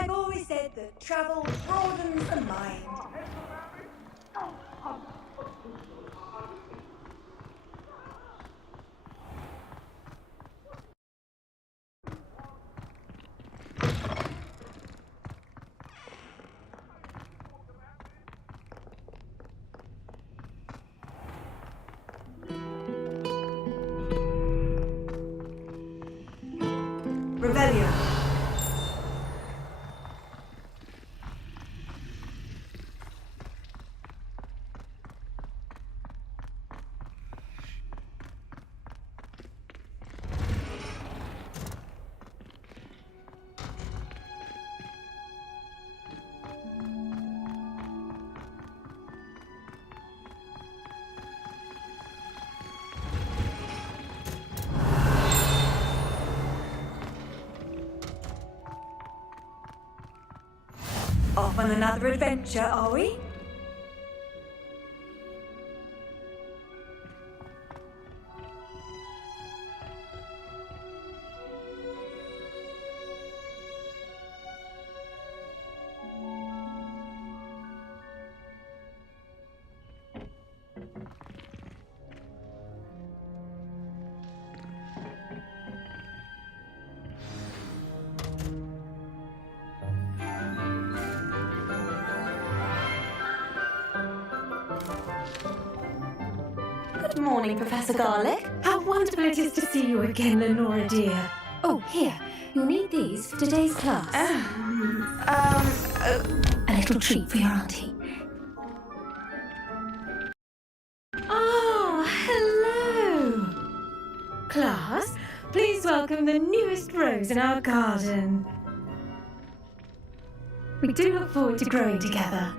I've always said that travel broadens the mind. Revelio. Off on another adventure, are we? Good morning, Professor Garlic. How wonderful it is to see you again, Lenora dear. Oh, here. You'll need these for today's class. A little treat for your auntie. Oh, hello. Class, please welcome the newest rose in our garden. We do look forward to growing together.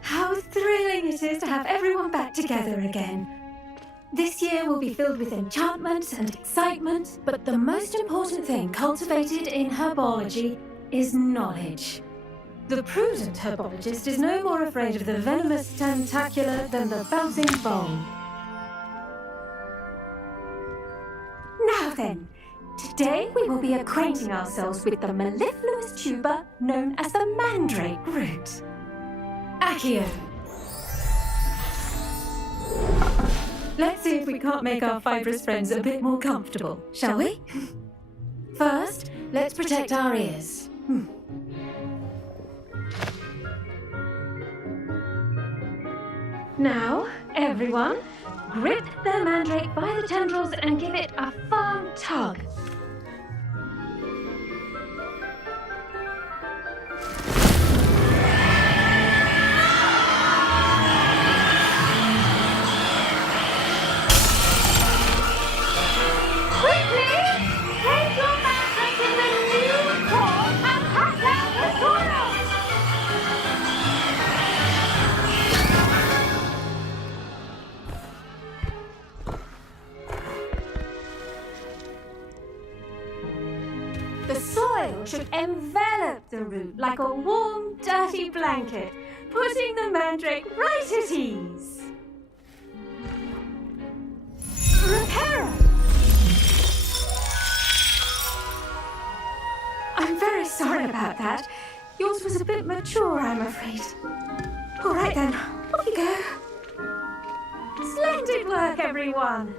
How thrilling it is to have everyone back together again. This year will be filled with enchantment and excitement, but the most important thing cultivated in herbology is knowledge. The prudent herbologist is no more afraid of the venomous tentacula than the bouncing bone. Now then, today we will be acquainting ourselves with the mellifluous tuber known as the mandrake root. Accio. Let's see if we can't make our fibrous friends a bit more comfortable, shall we? First, let's protect our ears. Now, everyone, grip the mandrake by the tendrils and give it a firm tug. The soil should envelop the root like a warm, dirty blanket, putting the mandrake right at ease. Reparo! I'm very sorry about that. Yours was a bit mature, I'm afraid. All right then, off you go. Splendid work, everyone.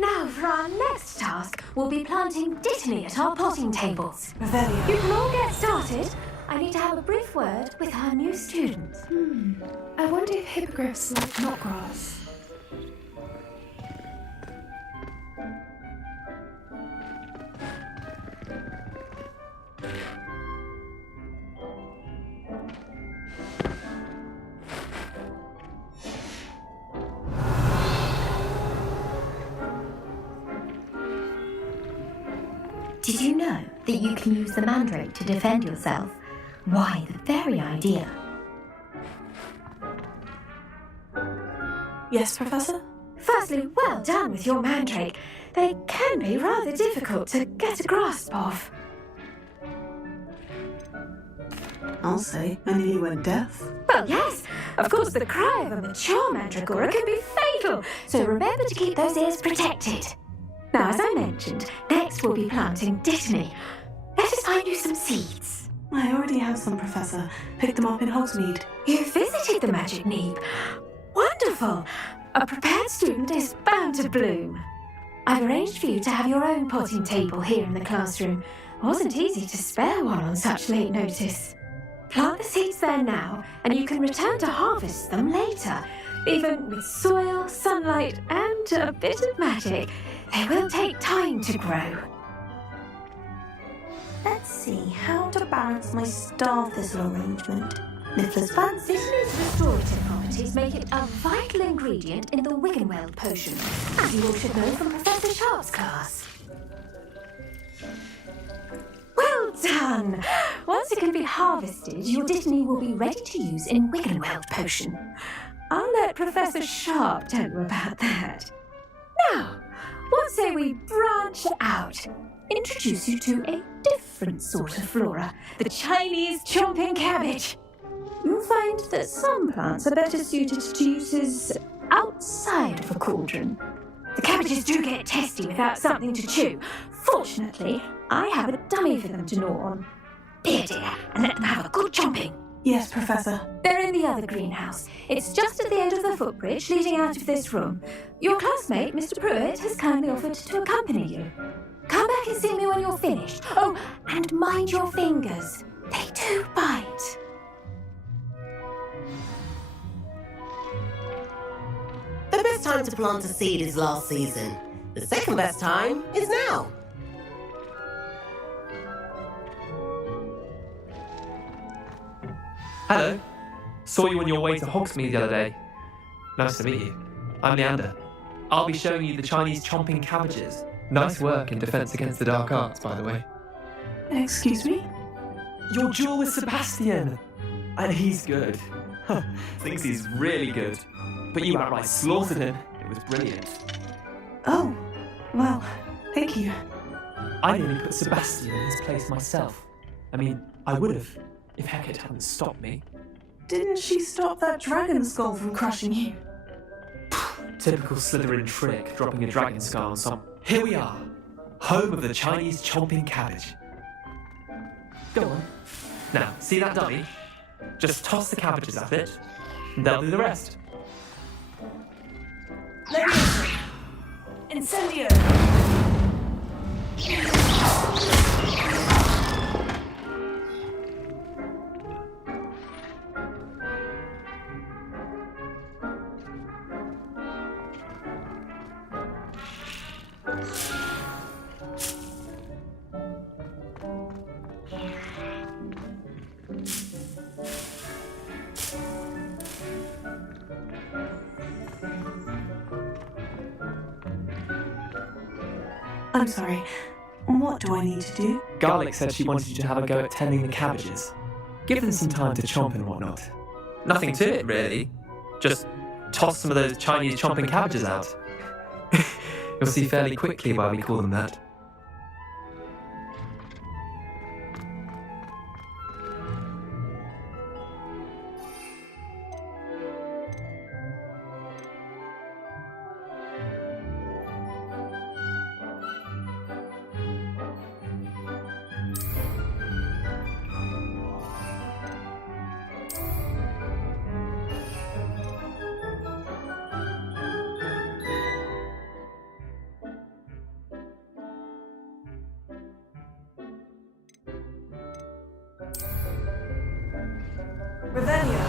Now, for our next task, we'll be planting dittany at our potting tables. Revelio. You can all get started. I need to have a brief word with our new student. I wonder if hippogriffs like knotgrass. Did you know that you can use the mandrake to defend yourself? Why, the very idea. Yes, Professor? Firstly, well done with your mandrake. They can be rather difficult to get a grasp of. I'll say, I nearly went deaf. Well, yes, of course the cry of a mature mandragora can be fatal, so remember to keep those ears protected. Now, as I mentioned, next we'll be planting Dittany. Let us find you some seeds. I already have some, Professor. Picked them up in Hogsmeade. You visited the Magic Neep. Wonderful! A prepared student is bound to bloom. I've arranged for you to have your own potting table here in the classroom. Wasn't easy to spare one on such late notice. Plant the seeds there now, and you can return to harvest them later. Even with soil, sunlight, and a bit of magic, they will take time to grow. Let's see how to balance my star thistle arrangement. Niffler's fancy. Dittany's restorative properties make it a vital ingredient in the Wiggenweld potion, as you all should know from Professor Sharp's class. Well done! Once it can be harvested, your Dittany will be ready to use in Wiggenweld potion. I'll let Professor Sharp tell you about that. Now, what say we branch out? Introduce you to a different sort of flora, the Chinese chomping cabbage. You'll find that some plants are better suited to uses outside of a cauldron. The cabbages do get testy without something to chew. Fortunately, I have a dummy for them to gnaw on. Dear, and let them have a good chomping. Yes, Professor. They're in the other greenhouse. It's just at the end of the footbridge leading out of this room. Your classmate, Mr. Pruitt, has kindly offered to accompany you. Come back and see me when you're finished. Oh, and mind your fingers. They do bite. The best time to plant a seed is last season. The second best time is now. Hello. Saw you on your way to Hogsmeade the other day. Nice to meet you. I'm Leander. I'll be showing you the Chinese chomping cabbages. Nice work in defense against the dark arts, by the way. Excuse me? Your duel with Sebastian! And he's good. Thinks he's really good. But you outright slaughtered him. It was brilliant. Oh, well, thank you. I nearly put Sebastian in his place myself. I mean, I would have, if Hecate hadn't stopped me. Didn't she stop that dragon skull from crushing you? Typical Slytherin trick, dropping a dragon skull on some... Here we are, home of the Chinese chomping cabbage. Go on. Now, see that dummy? Just toss the cabbages at it, and they'll do the rest. Incendio! I'm sorry. What do I need to do? Garlic said she wanted you to have a go at tending the cabbages. Give them some time to chomp and whatnot. Nothing to it, really. Just toss some of those Chinese chomping cabbages out. You'll see fairly quickly why we call them that. Revelio.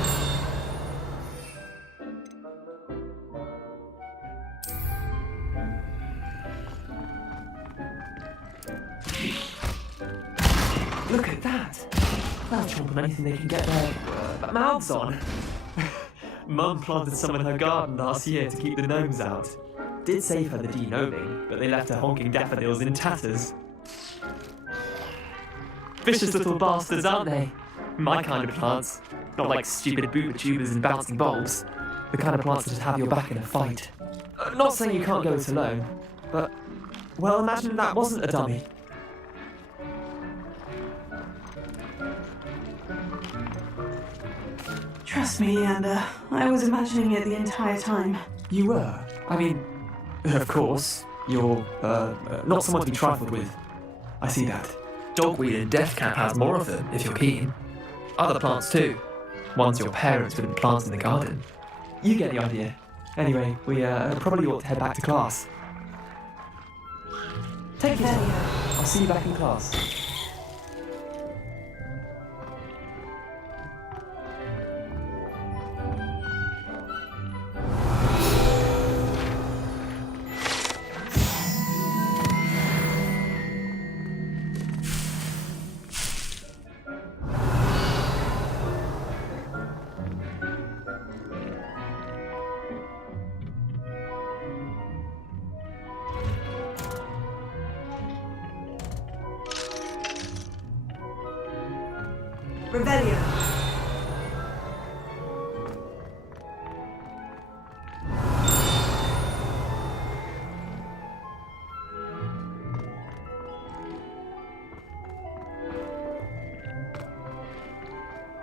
Look at that! They'll chomp on anything they can get their mouths on. Mum planted some in her garden last year to keep the gnomes out. Did save her the de-gnoming, but they left her honking daffodils in tatters. Vicious little bastards, aren't they? My kind of plants. Not like stupid booba tubers and bouncing bulbs. The kind of plants that just have your back in a fight. Not saying you can't go it alone, but... well, imagine that wasn't a dummy. Trust me, Leander. I was imagining it the entire time. You were? I mean, of course. You're, not someone to be trifled with. I see that. Dogweed and deathcap has more of them, if you're keen. Other plants too. Ones your parents wouldn't plant in the garden. You get the idea. Anyway, we probably ought to head back to class. Take your time. I'll see you back in class. Revelio.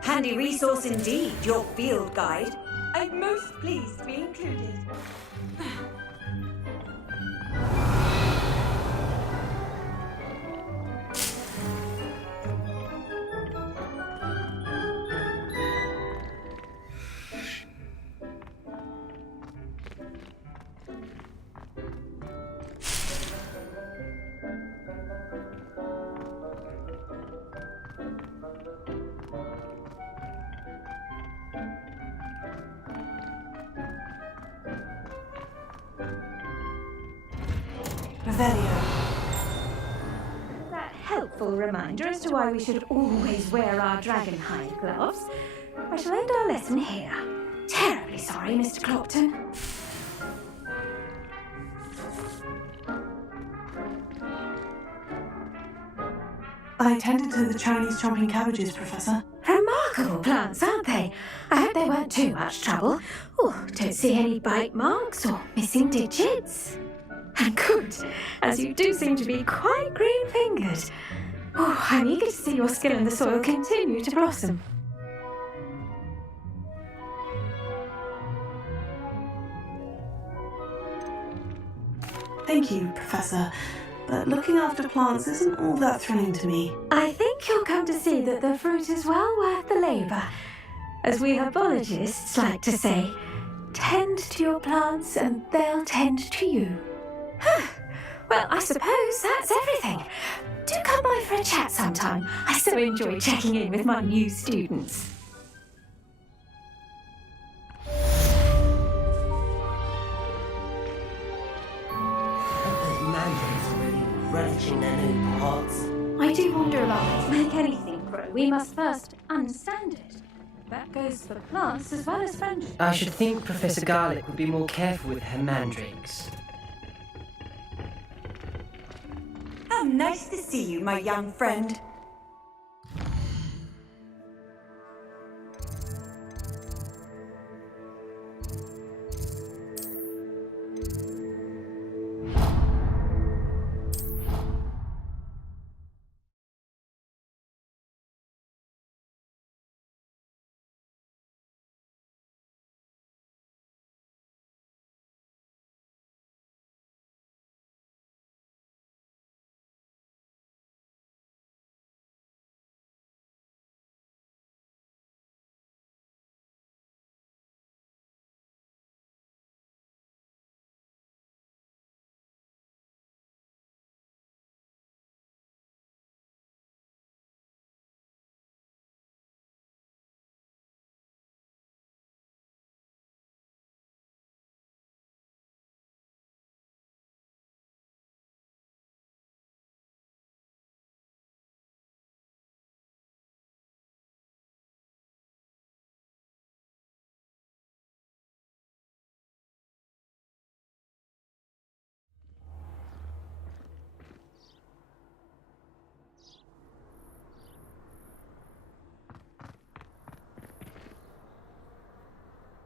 Handy resource indeed, your field guide. I'm most pleased to be included. Revelio. That helpful reminder as to why we should always wear our dragon hide gloves. I shall end our lesson here. Terribly sorry, Mr. Clopton. I tended to the Chinese chomping cabbages, Professor. Remarkable plants, aren't they? I hope they weren't too much trouble. Oh, don't see any bite marks or missing digits. And good, as you do seem to be quite green-fingered. Oh, I'm eager to see your skill in the soil continue to blossom. Thank you, Professor. But looking after plants isn't all that thrilling to me. I think you'll come to see that the fruit is well worth the labour. As we herbologists like to say, tend to your plants and they'll tend to you. Well, I suppose that's everything. Do come by for a chat sometime. I so enjoy checking in with my new students. The mandarins are really relishing their new pots. I do wonder about to make anything grow. We must first understand it. That goes for plants as well as friendship. I should think Professor Garlick would be more careful with her mandrakes. How nice to see you, my young friend.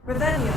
Revelio.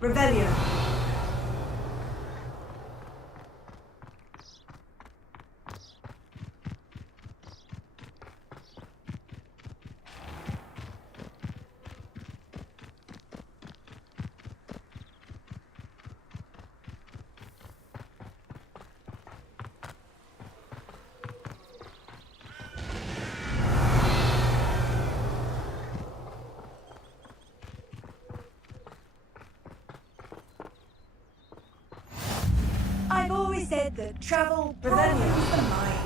Revelio. I've always said that travel broadens the mind.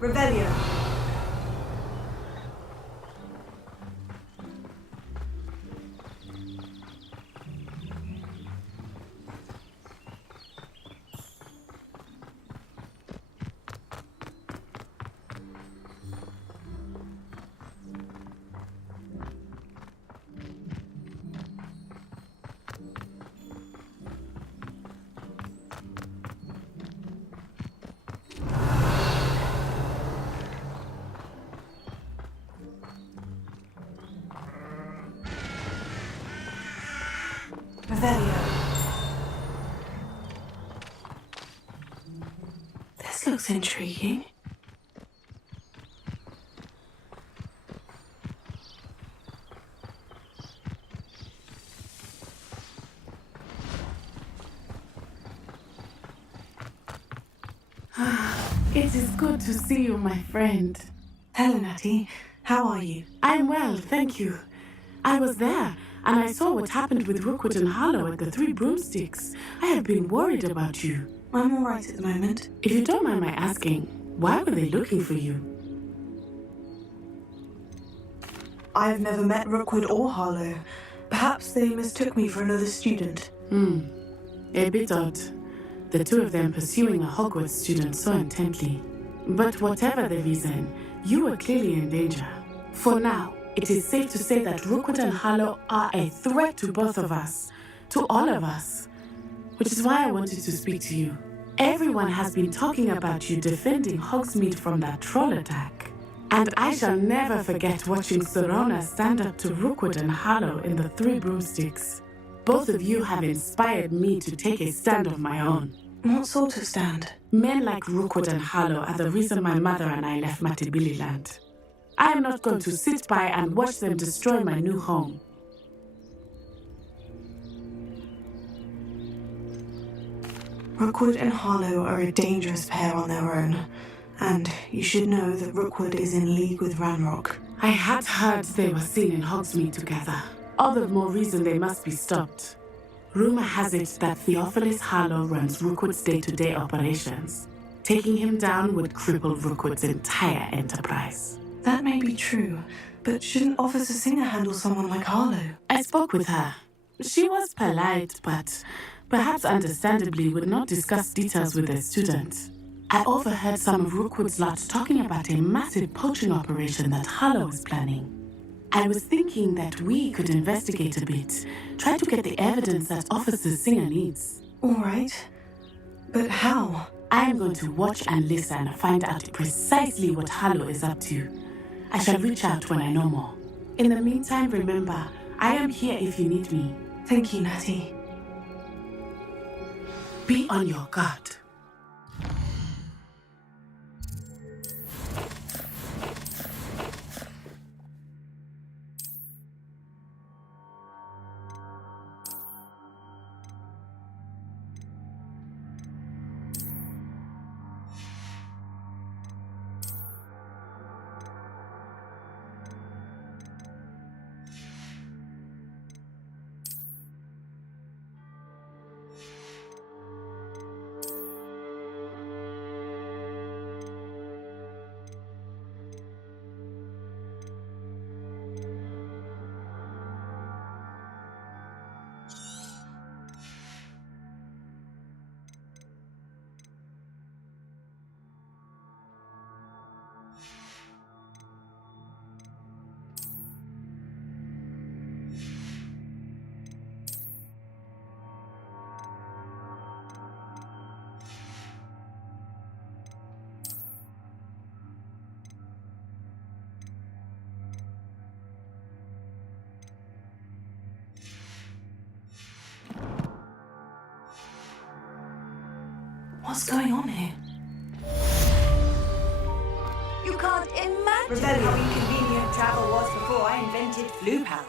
Revelio. Revelio. This looks intriguing. It is good to see you, my friend. Hello, Natty. How are you? I'm well, thank you. I was there, and I saw what happened with Rookwood and Harlow at the Three Broomsticks. I have been worried about you. I'm all right at the moment. If you don't mind my asking, why were they looking for you? I've never met Rookwood or Harlow. Perhaps they mistook me for another student. A bit odd. The two of them pursuing a Hogwarts student so intently. But whatever the reason, you were clearly in danger. For now, it is safe to say that Rookwood and Harlow are a threat to both of us, to all of us. Which is why I wanted to speak to you. Everyone has been talking about you defending Hogsmeade from that troll attack. And I shall never forget watching Sorona stand up to Rookwood and Harlow in the Three Broomsticks. Both of you have inspired me to take a stand of my own. What sort of stand? Men like Rookwood and Harlow are the reason my mother and I left Matibili Land. I am not going to sit by and watch them destroy my new home. Rookwood and Harlow are a dangerous pair on their own. And you should know that Rookwood is in league with Ranrock. I had heard they were seen in Hogsmeade together. All the more reason they must be stopped. Rumor has it that Theophilus Harlow runs Rookwood's day-to-day operations. Taking him down would cripple Rookwood's entire enterprise. That may be true, but shouldn't Officer Singer handle someone like Harlow? I spoke with her. She was polite, but perhaps understandably would not discuss details with a student. I overheard some of Rookwood's lot talking about a massive poaching operation that Harlow is planning. I was thinking that we could investigate a bit, try to get the evidence that Officer Singer needs. All right. But how? I am going to watch and listen and find out precisely what Harlow is up to. I shall reach out when I know more. In the meantime, remember, I am here if you need me. Thank you, Natty. Be on your guard. What's going on here? You can't imagine how inconvenient travel was before I invented flu powder.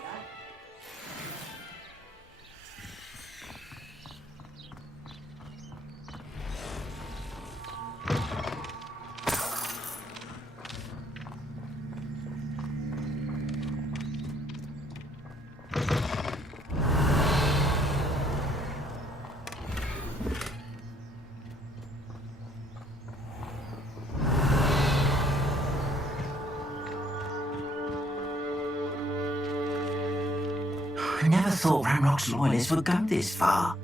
I never thought Ramrock's loyalists would go this far.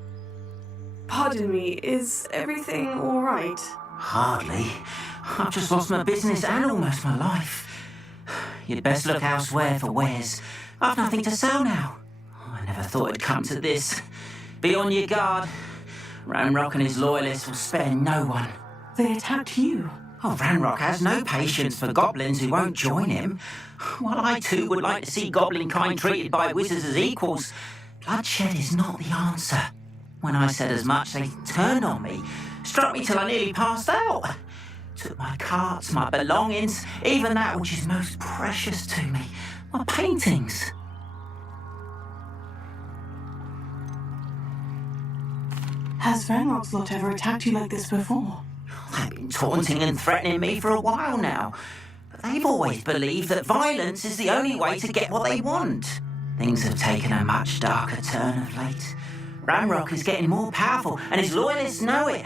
Pardon me, is everything all right? Hardly. I've just lost my business and almost my life. You'd best look elsewhere for wares. I've nothing to sell now. I never thought it'd come to this. Be on your guard. Ramrock and his loyalists will spare no one. They attacked you. Oh, Ramrock has no patience for goblins who won't join him. While I too would like to see goblin kind treated by wizards as equals, bloodshed is not the answer. When I said as much, they turned on me, struck me till I nearly passed out. Took my carts, my belongings, even that which is most precious to me, my paintings. Has Ranrock's lot ever attacked you like this before? They've been taunting and threatening me for a while now. But they've always believed that violence is the only way to get what they want. Things have taken a much darker turn of late. Ramrock is getting more powerful, and his loyalists know it.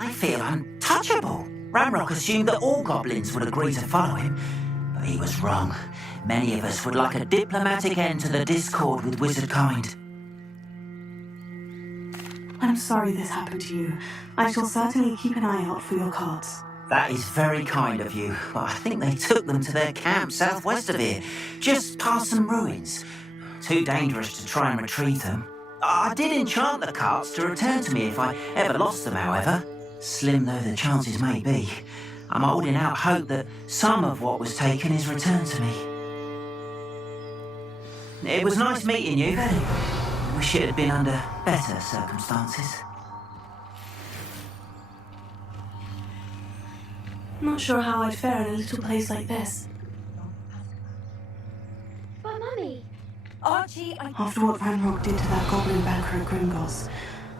They feel untouchable. Ramrock assumed that all goblins would agree to follow him, but he was wrong. Many of us would like a diplomatic end to the discord with wizard kind. I'm sorry this happened to you. I shall certainly keep an eye out for your carts. That is very kind of you, but I think they took them to their camp southwest of here, just past some ruins. Too dangerous to try and retrieve them. I did enchant the carts to return to me if I ever lost them, however. Slim though the chances may be, I'm holding out hope that some of what was taken is returned to me. It was nice meeting you. Wish it had been under better circumstances. Not sure how I'd fare in a little place like this. But Mummy, Archie, After what Ranrock did to that goblin banker at Gringotts,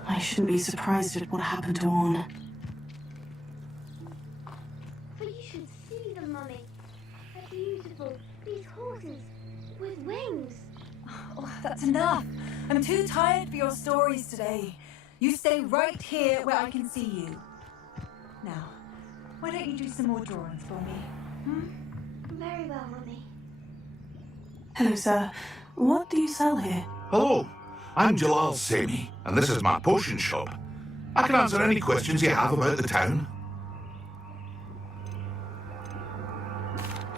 I shouldn't be surprised at what happened to Orn. but you should see them, Mummy. They're beautiful. These horses with wings. Oh, that's enough. I'm too tired for your stories today. You stay right here where I can see you. Now, why don't you do some more drawings for me? Very well, Mummy. Hello, sir. What do you sell here? Hello, I'm Jalal Sami, and this is my potion shop. I can answer any questions you have about the town.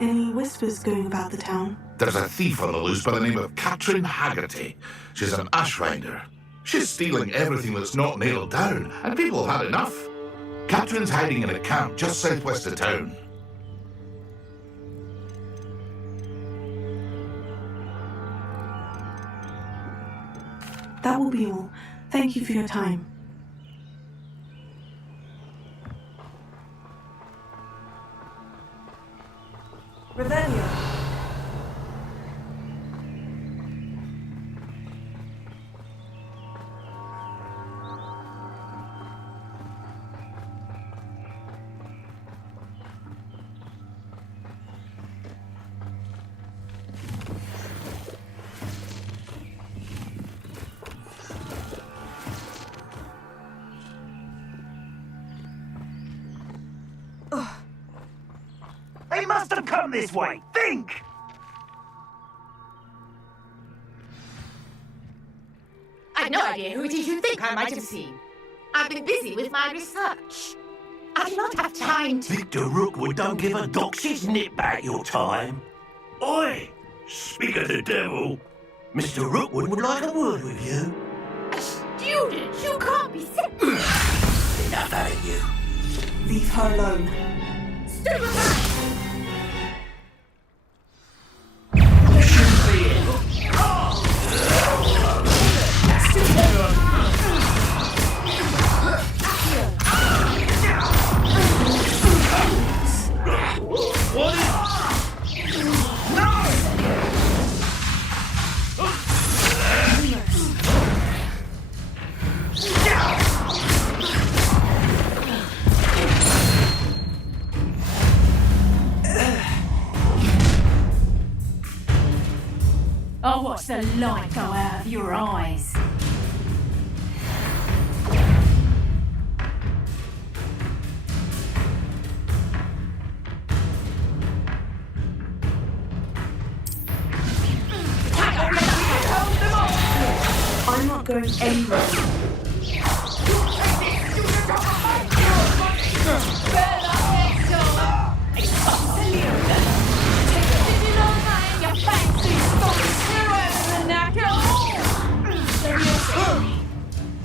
Any whispers going about the town? There's a thief on the loose by the name of Katrin Haggerty. She's an ashwinder. She's stealing everything that's not nailed down, and people have had enough. Katrin's hiding in a camp just southwest of town. That will be all. Thank you for your time. Revelio. They must have come this way. Think! I've no idea who it is you think I might have seen. I've been busy with my research. I do not have time to... Victor Rookwood don't give a doxy's nip back your time. Oi! Speak of the devil. Mr. Rookwood would like a word with you. A student? You can't be sick. Enough out of you. Leave her alone. Stay back! I'll watch the light go out of your eyes. I'm not going anywhere.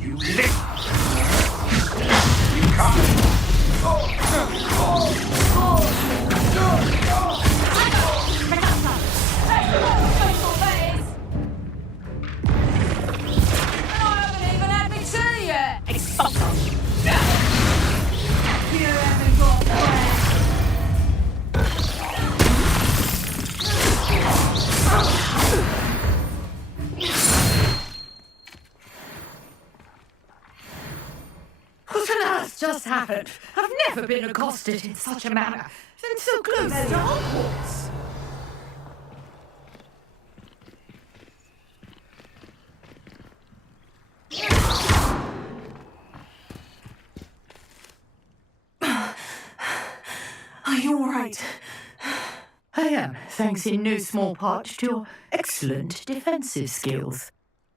You lick! You come! What on earth just happened? I've never been accosted in such a manner, and so close to Hogwarts. Are you all right? I am, thanks in no small part to your excellent defensive skills.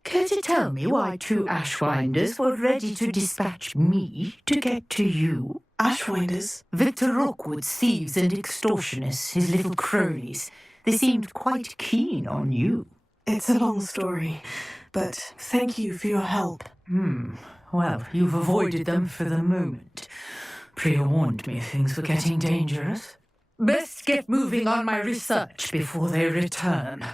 Care to tell me why two Ashwinders were ready to dispatch me to get to you? Ashwinders? Victor Rookwood's thieves and extortionists, his little cronies. They seemed quite keen on you. It's a long story, but thank you for your help. Well, you've avoided them for the moment. Priya warned me things were getting dangerous. Best get moving on my research before they return.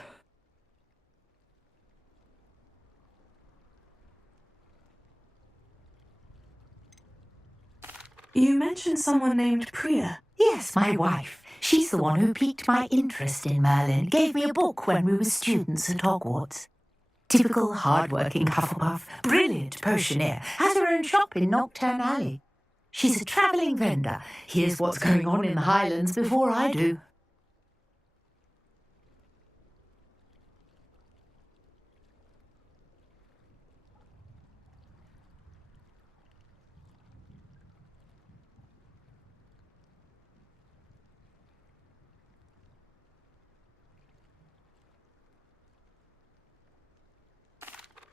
You mentioned someone named Priya. Yes, my wife. She's the one who piqued my interest in Merlin, gave me a book when we were students at Hogwarts. Typical hard-working Hufflepuff, brilliant potioneer, has her own shop in Knockturn Alley. She's a travelling vendor. Here's what's going on in the Highlands before I do.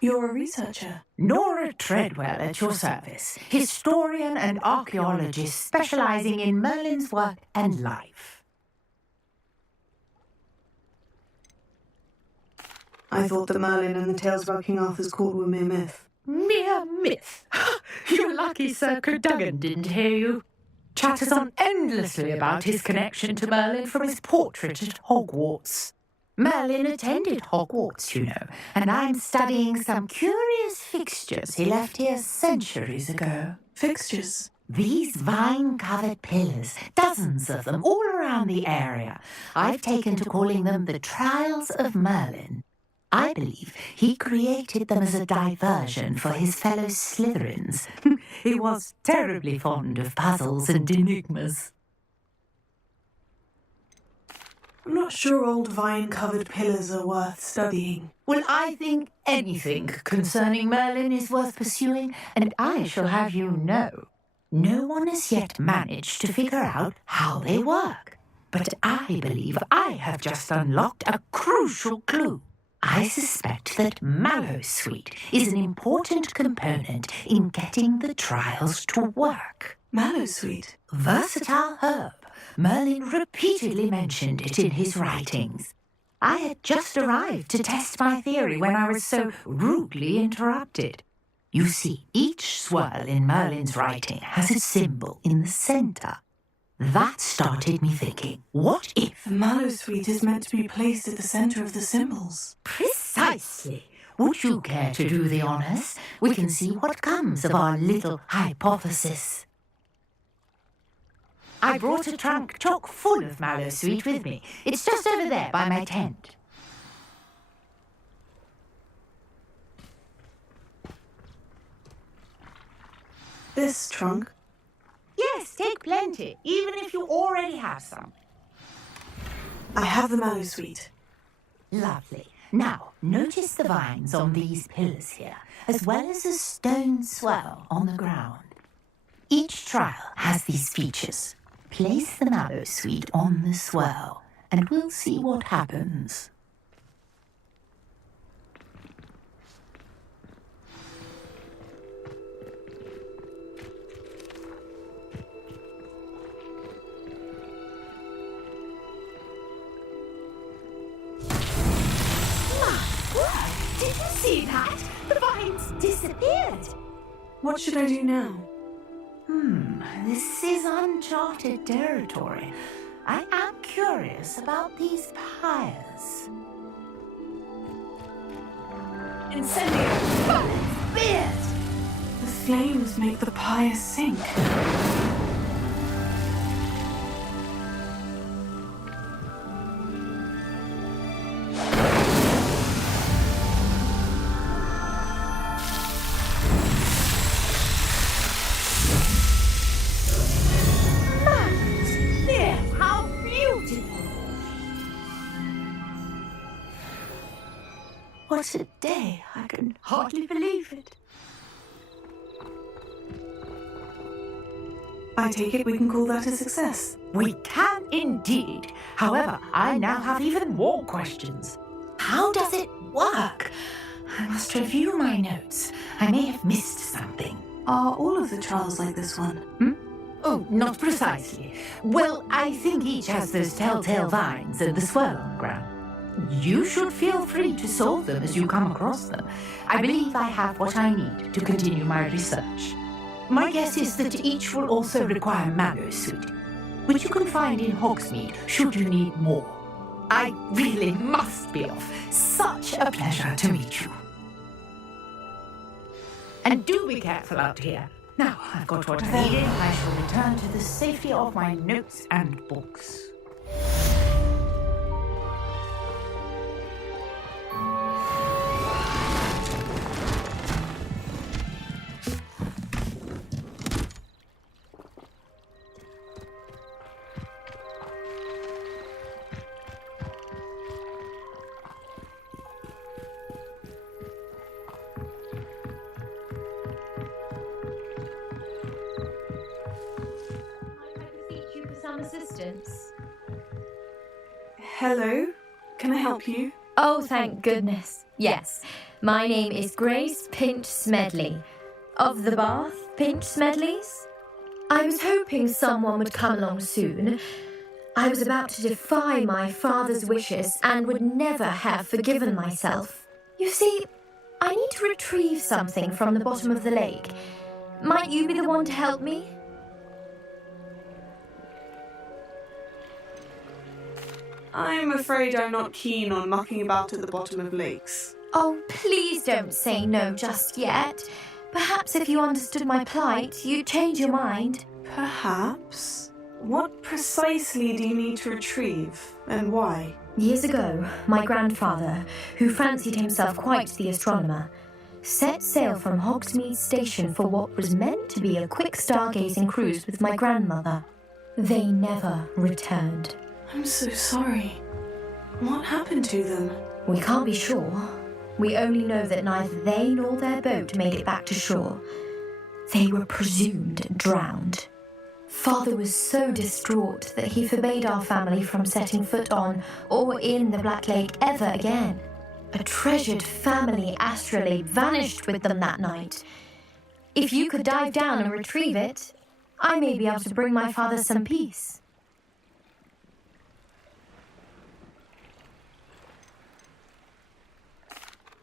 You're a researcher. Nora Treadwell at your service, historian and archaeologist specialising in Merlin's work and life. I thought that Merlin and the tales about King Arthur's court were mere myth. Mere myth. You're lucky Sir Cadogan didn't hear you. Chatters on endlessly about his connection to Merlin from his portrait at Hogwarts. Merlin attended Hogwarts, you know, and I'm studying some curious fixtures he left here centuries ago. Fixtures? These vine-covered pillars, dozens of them all around the area. I've taken to calling them the Trials of Merlin. I believe he created them as a diversion for his fellow Slytherins. He was terribly fond of puzzles and enigmas. I'm not sure old vine-covered pillars are worth studying. Well, I think anything concerning Merlin is worth pursuing, and I shall have you know, no one has yet managed to figure out how they work. But I believe I have just unlocked a crucial clue. I suspect that Mallowsweet is an important component in getting the trials to work. Mallowsweet? Versatile herb. Merlin repeatedly mentioned it in his writings. I had just arrived to test my theory when I was so rudely interrupted. You see, each swirl in Merlin's writing has a symbol in the centre. That started me thinking, what if... The Mallowsweet is meant to be placed at the centre of the symbols. Precisely. Would you care to do the honours? We can see what comes of our little hypothesis. I brought a trunk chock full of Mallowsweet with me. It's just over there by my tent. This trunk? Yes, take plenty, even if you already have some. I have the Mallowsweet. Lovely. Now, notice the vines on these pillars here, as well as a stone swell on the ground. Each trial has these features. Place the Mallowsweet on the swell, and we'll see what happens. Did you see that? The vines disappeared. What should I do now? This is uncharted territory. I am curious about these pyres. Incendio! Fire! Beard! The flames make the pyre sink. What a day! I can hardly believe it. I take it we can call that a success. We can indeed. However, I now have even more questions. How does it work? I must review my notes. I may have missed something. Are all of the trials like this one? Oh, not precisely. Well, I think each has those telltale vines and the swirl on the ground. You should feel free to solve them as you come across them. I believe I have what I need to continue my research. My guess is that each will also require Mallowsweet, which you can find in Hogsmeade should you need more. I really must be off. Such a pleasure to meet you. And do be careful out here. Now I've got what I needed. I shall return to the safety of my notes and books. Assistance. Hello? Can I help you? Oh, thank goodness. Yes. My name is Grace Pinch Smedley. Of the Bath Pinch Smedleys? I was hoping someone would come along soon. I was about to defy my father's wishes and would never have forgiven myself. You see, I need to retrieve something from the bottom of the lake. Might you be the one to help me? I'm afraid I'm not keen on mucking about at the bottom of lakes. Oh, please don't say no just yet. Perhaps if you understood my plight, you'd change your mind. Perhaps? What precisely do you need to retrieve, and why? Years ago, my grandfather, who fancied himself quite the astronomer, set sail from Hogsmeade Station for what was meant to be a quick stargazing cruise with my grandmother. They never returned. I'm so sorry. What happened to them? We can't be sure. We only know that neither they nor their boat made it back to shore. They were presumed drowned. Father was so distraught that he forbade our family from setting foot on or in the Black Lake ever again. A treasured family astrolabe vanished with them that night. If you could dive down and retrieve it, I may be able to bring my father some peace.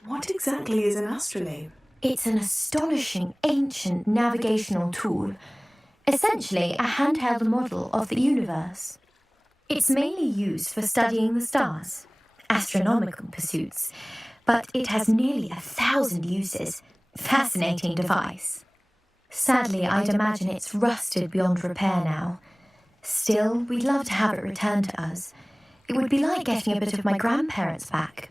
What exactly is an astrolabe? It's an astonishing ancient navigational tool. Essentially, a handheld model of the universe. It's mainly used for studying the stars, astronomical pursuits, but it has nearly 1,000 uses. Fascinating device. Sadly, I'd imagine it's rusted beyond repair now. Still, we'd love to have it returned to us. It would be like getting a bit of my grandparents back.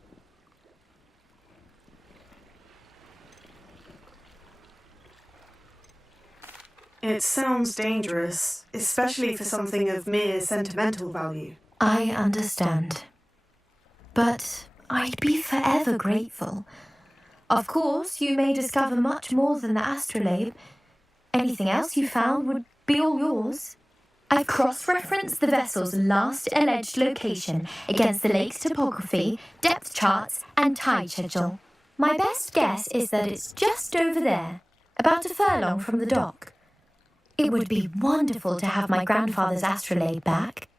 It sounds dangerous, especially for something of mere sentimental value. I understand. But I'd be forever grateful. Of course, you may discover much more than the astrolabe. Anything else you found would be all yours. I've cross-referenced the vessel's last alleged location against the lake's topography, depth charts, and tide schedule. My best guess is that it's just over there, about a furlong from the dock. It would be wonderful to have my grandfather's astrolabe back.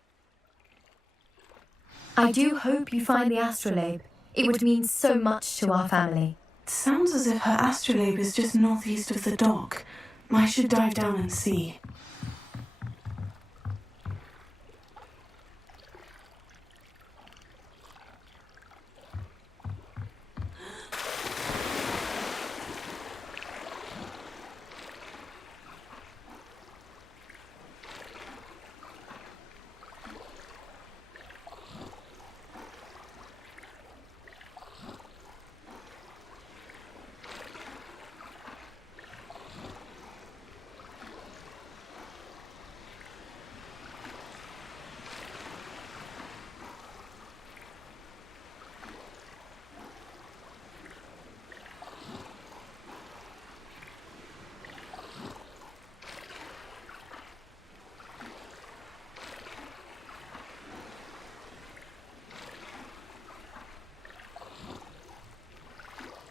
I do hope you find the astrolabe. It would mean so much to our family. It sounds as if her astrolabe is just northeast of the dock. I should dive down and see.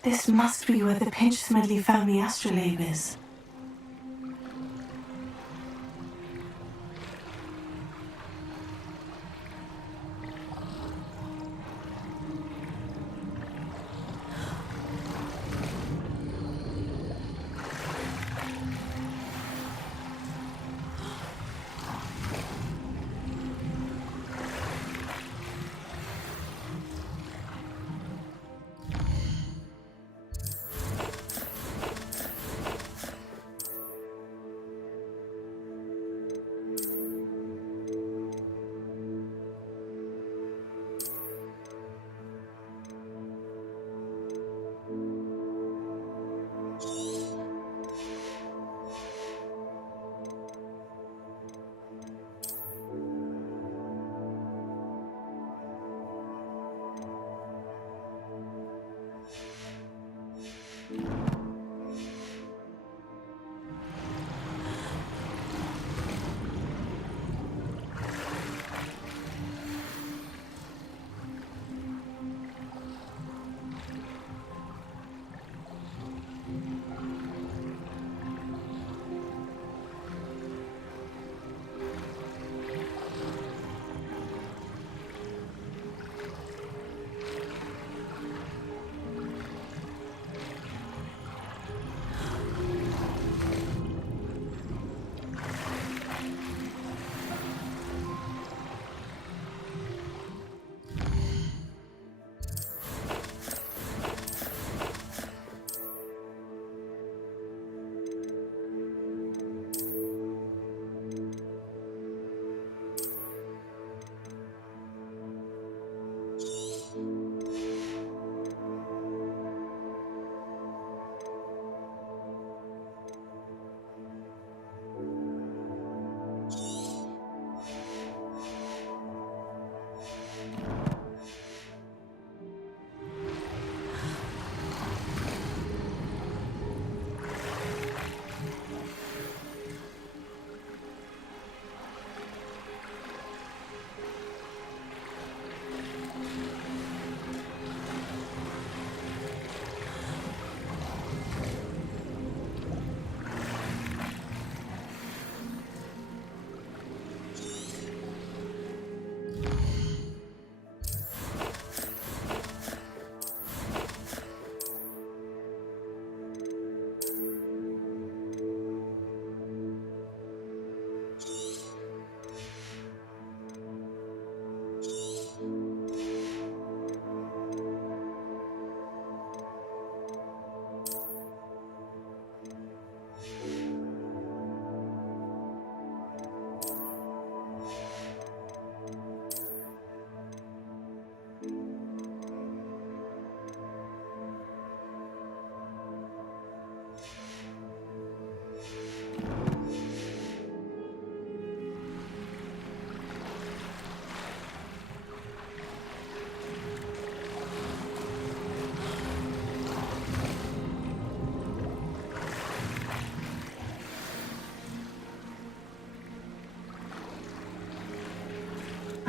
This must be where the Pinch-Smedley family astrolabe is.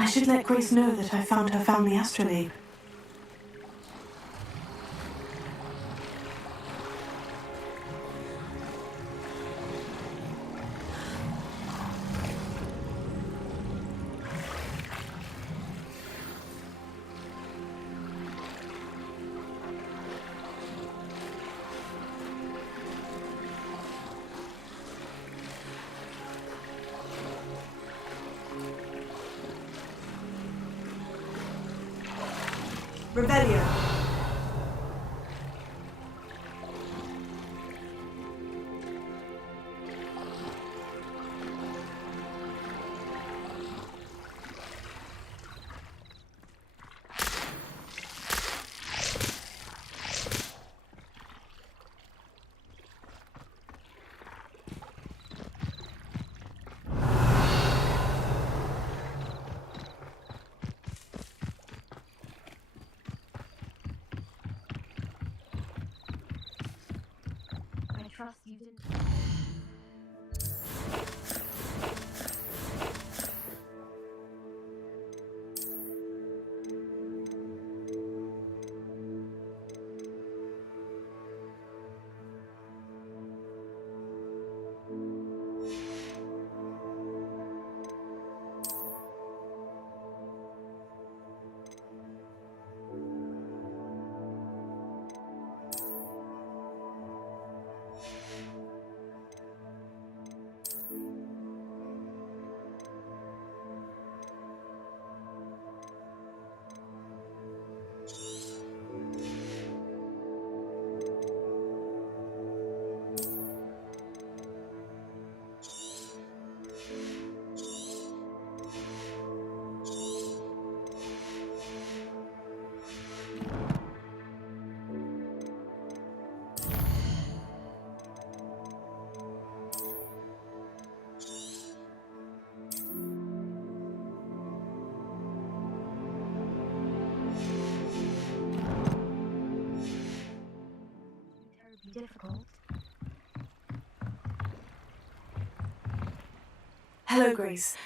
I should let Grace know that I found her family astrolabe. Revelio. I trust you didn't. Difficult. Hello, Grace.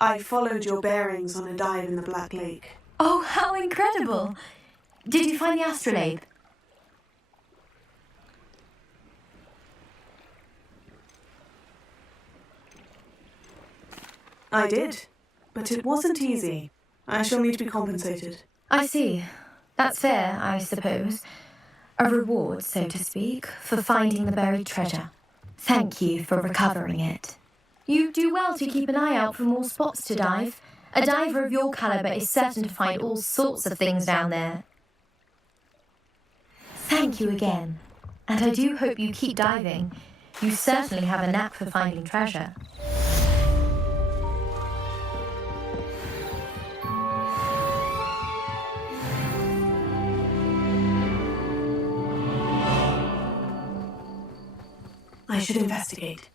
I followed your bearings on a dive in the Black Lake. Oh, how incredible! Did you find the astrolabe? I did, but it wasn't easy. I shall need to be compensated. I see. That's fair, I suppose. A reward, so to speak, for finding the buried treasure. Thank you for recovering it. You do well to keep an eye out for more spots to dive. A diver of your caliber is certain to find all sorts of things down there. Thank you again. And I do hope you keep diving. You certainly have a knack for finding treasure. I should investigate.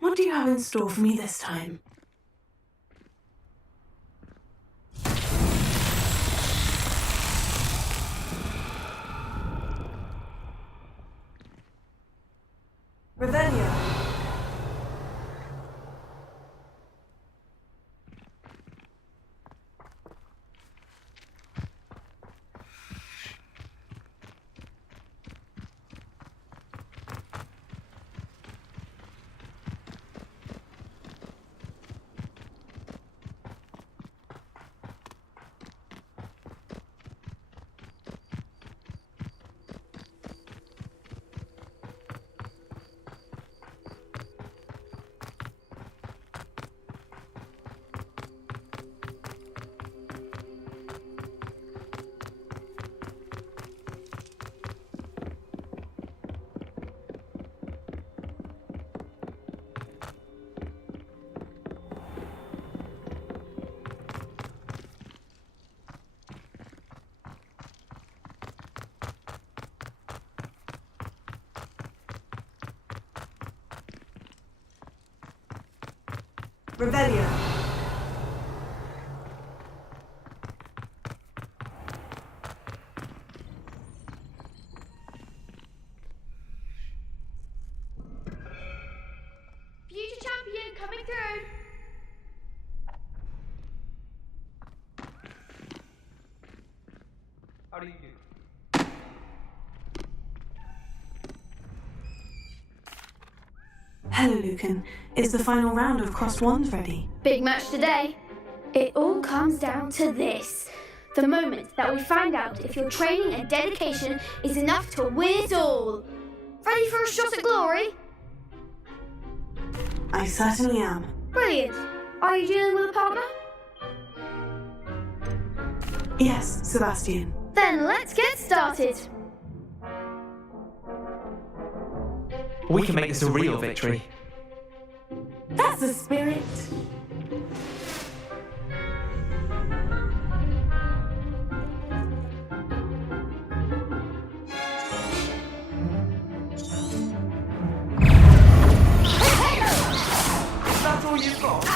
What do you have in store for me this time? Revelio. Revelio. Future champion coming through. How do you do? Hello, Lucan. Is the final round of Crossed Wands ready? Big match today. It all comes down to this. The moment that we find out if your training and dedication is enough to win it all. Ready for a shot at glory? I certainly am. Brilliant. Are you dealing with a partner? Yes, Sebastian. Then let's get started. We can make this a real victory. That's the spirit. That's all you've got?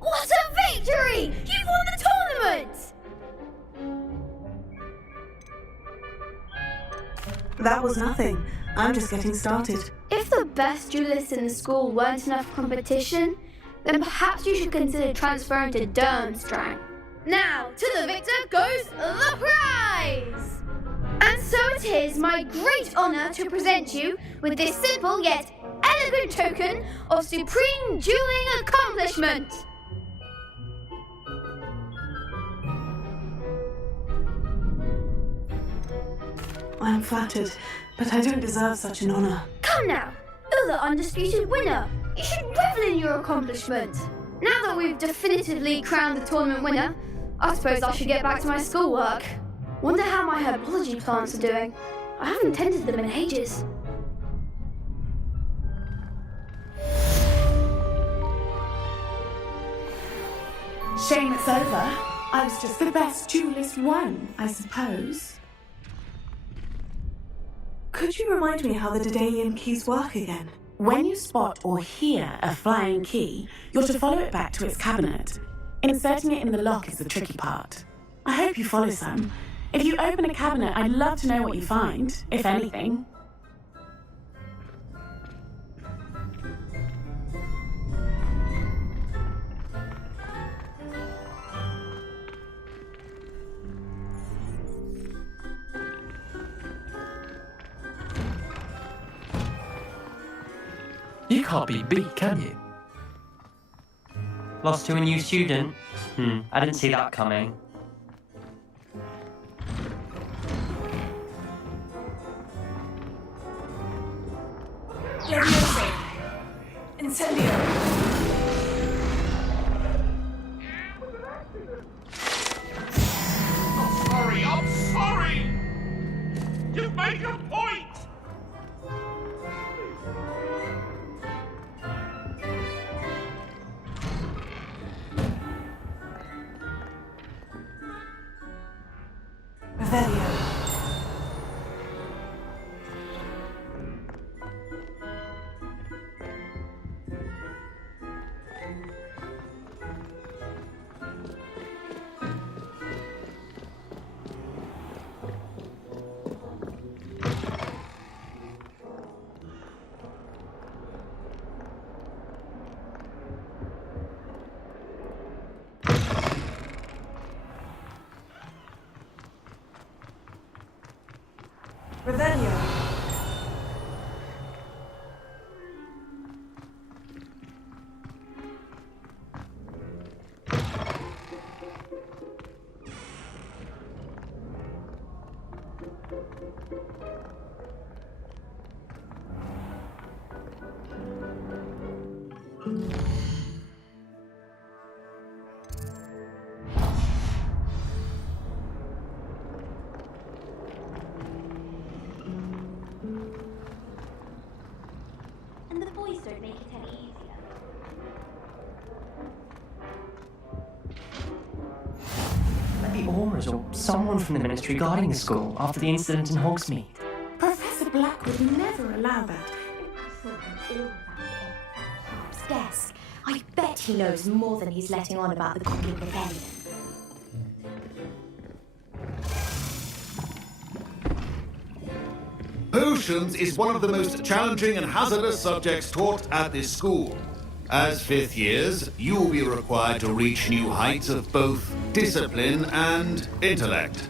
What a victory! You've won the tournament! That was nothing. I'm just getting started. If the best duelists in the school weren't enough competition, then perhaps you should consider transferring to Durmstrang. Now, to the victor goes the prize! And so it is my great honour to present you with this simple yet elegant token of supreme dueling accomplishment. I'm flattered, but I don't deserve such an honour. Come now, you're the undisputed winner. You should revel in your accomplishment. Now that we've definitively crowned the tournament winner, I suppose I should get back to my schoolwork. Wonder how my herbology plants are doing. I haven't tended them in ages. Shame it's over. I was just the best duelist won, I suppose. Could you remind me how the Daedalian keys work again? When you spot or hear a flying key, you're to follow it back to its cabinet. Inserting it in the lock is the tricky part. I hope you follow, Sam. If you open a cabinet, I'd love to know what you find, if anything. You can't be beat, can you? Lost to a new student? I didn't see that coming. Leviosa! Incendio! I'm sorry! You make a point! Revelio. Revelio. And the boys don't make it any easier. Maybe Auras or someone from the Ministry guarding the school after the incident in Hogsmeade. Professor Black would never allow that. Desk. I bet he knows more than he's letting on about the Goblin Rebellion. Potions is one of the most challenging and hazardous subjects taught at this school. As fifth years, you will be required to reach new heights of both discipline and intellect.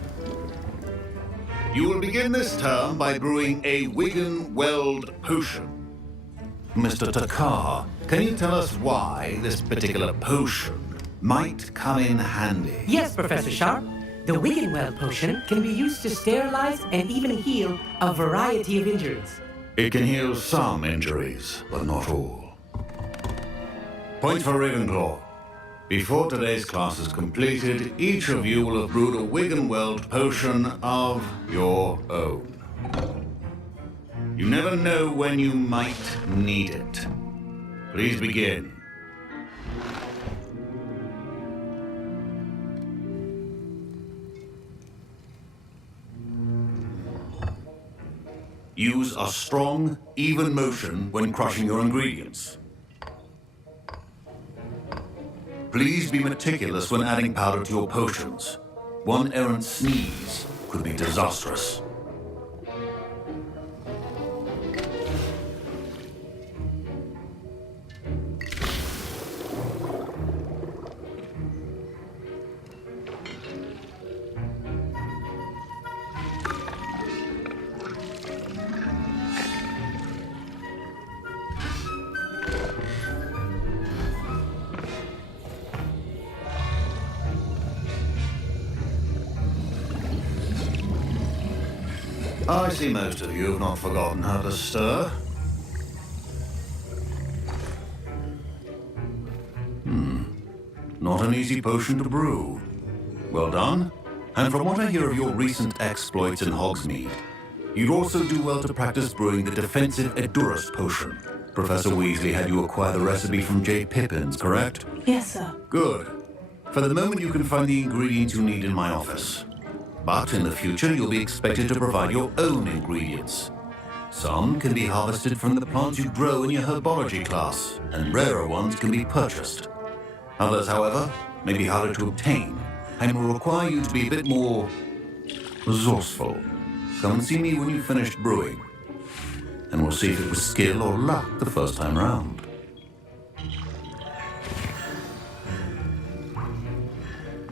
You will begin this term by brewing a Wigan-Weld potion. Mr. Takar, can you tell us why this particular potion might come in handy? Yes, Professor Sharp. The Wiggenweld potion can be used to sterilize and even heal a variety of injuries. It can heal some injuries, but not all. Point for Ravenclaw. Before today's class is completed, each of you will have brewed a Wiggenweld potion of your own. You never know when you might need it. Please begin. Use a strong, even motion when crushing your ingredients. Please be meticulous when adding powder to your potions. One errant sneeze could be disastrous. I see most of you have not forgotten how to stir. Not an easy potion to brew. Well done. And from what I hear of your recent exploits in Hogsmeade, you'd also do well to practice brewing the defensive Edurus potion. Professor Weasley had you acquire the recipe from J. Pippins, correct? Yes, sir. Good. For the moment, you can find the ingredients you need in my office. But in the future, you'll be expected to provide your own ingredients. Some can be harvested from the plants you grow in your herbology class, and rarer ones can be purchased. Others, however, may be harder to obtain, and will require you to be a bit more resourceful. Come and see me when you've finished brewing, and we'll see if it was skill or luck the first time round.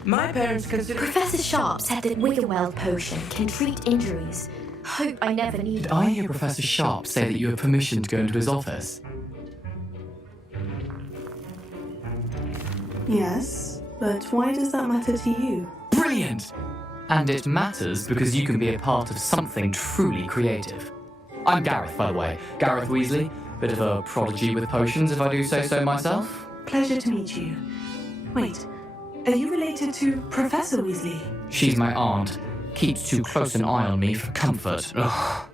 My parents consider... Professor Sharp said that Wiggenweld potion can treat injuries. Hope I never need Did I hear Professor Sharp say that you have permission to go into his office? Yes, but why does that matter to you? Brilliant! And it matters because you can be a part of something truly creative. I'm Gareth, by the way. Gareth Weasley. Bit of a prodigy with potions, if I do say so myself. Pleasure to meet you. Wait, are you related to Professor Weasley? She's my aunt. Keeps too close an eye on me for comfort. Ugh.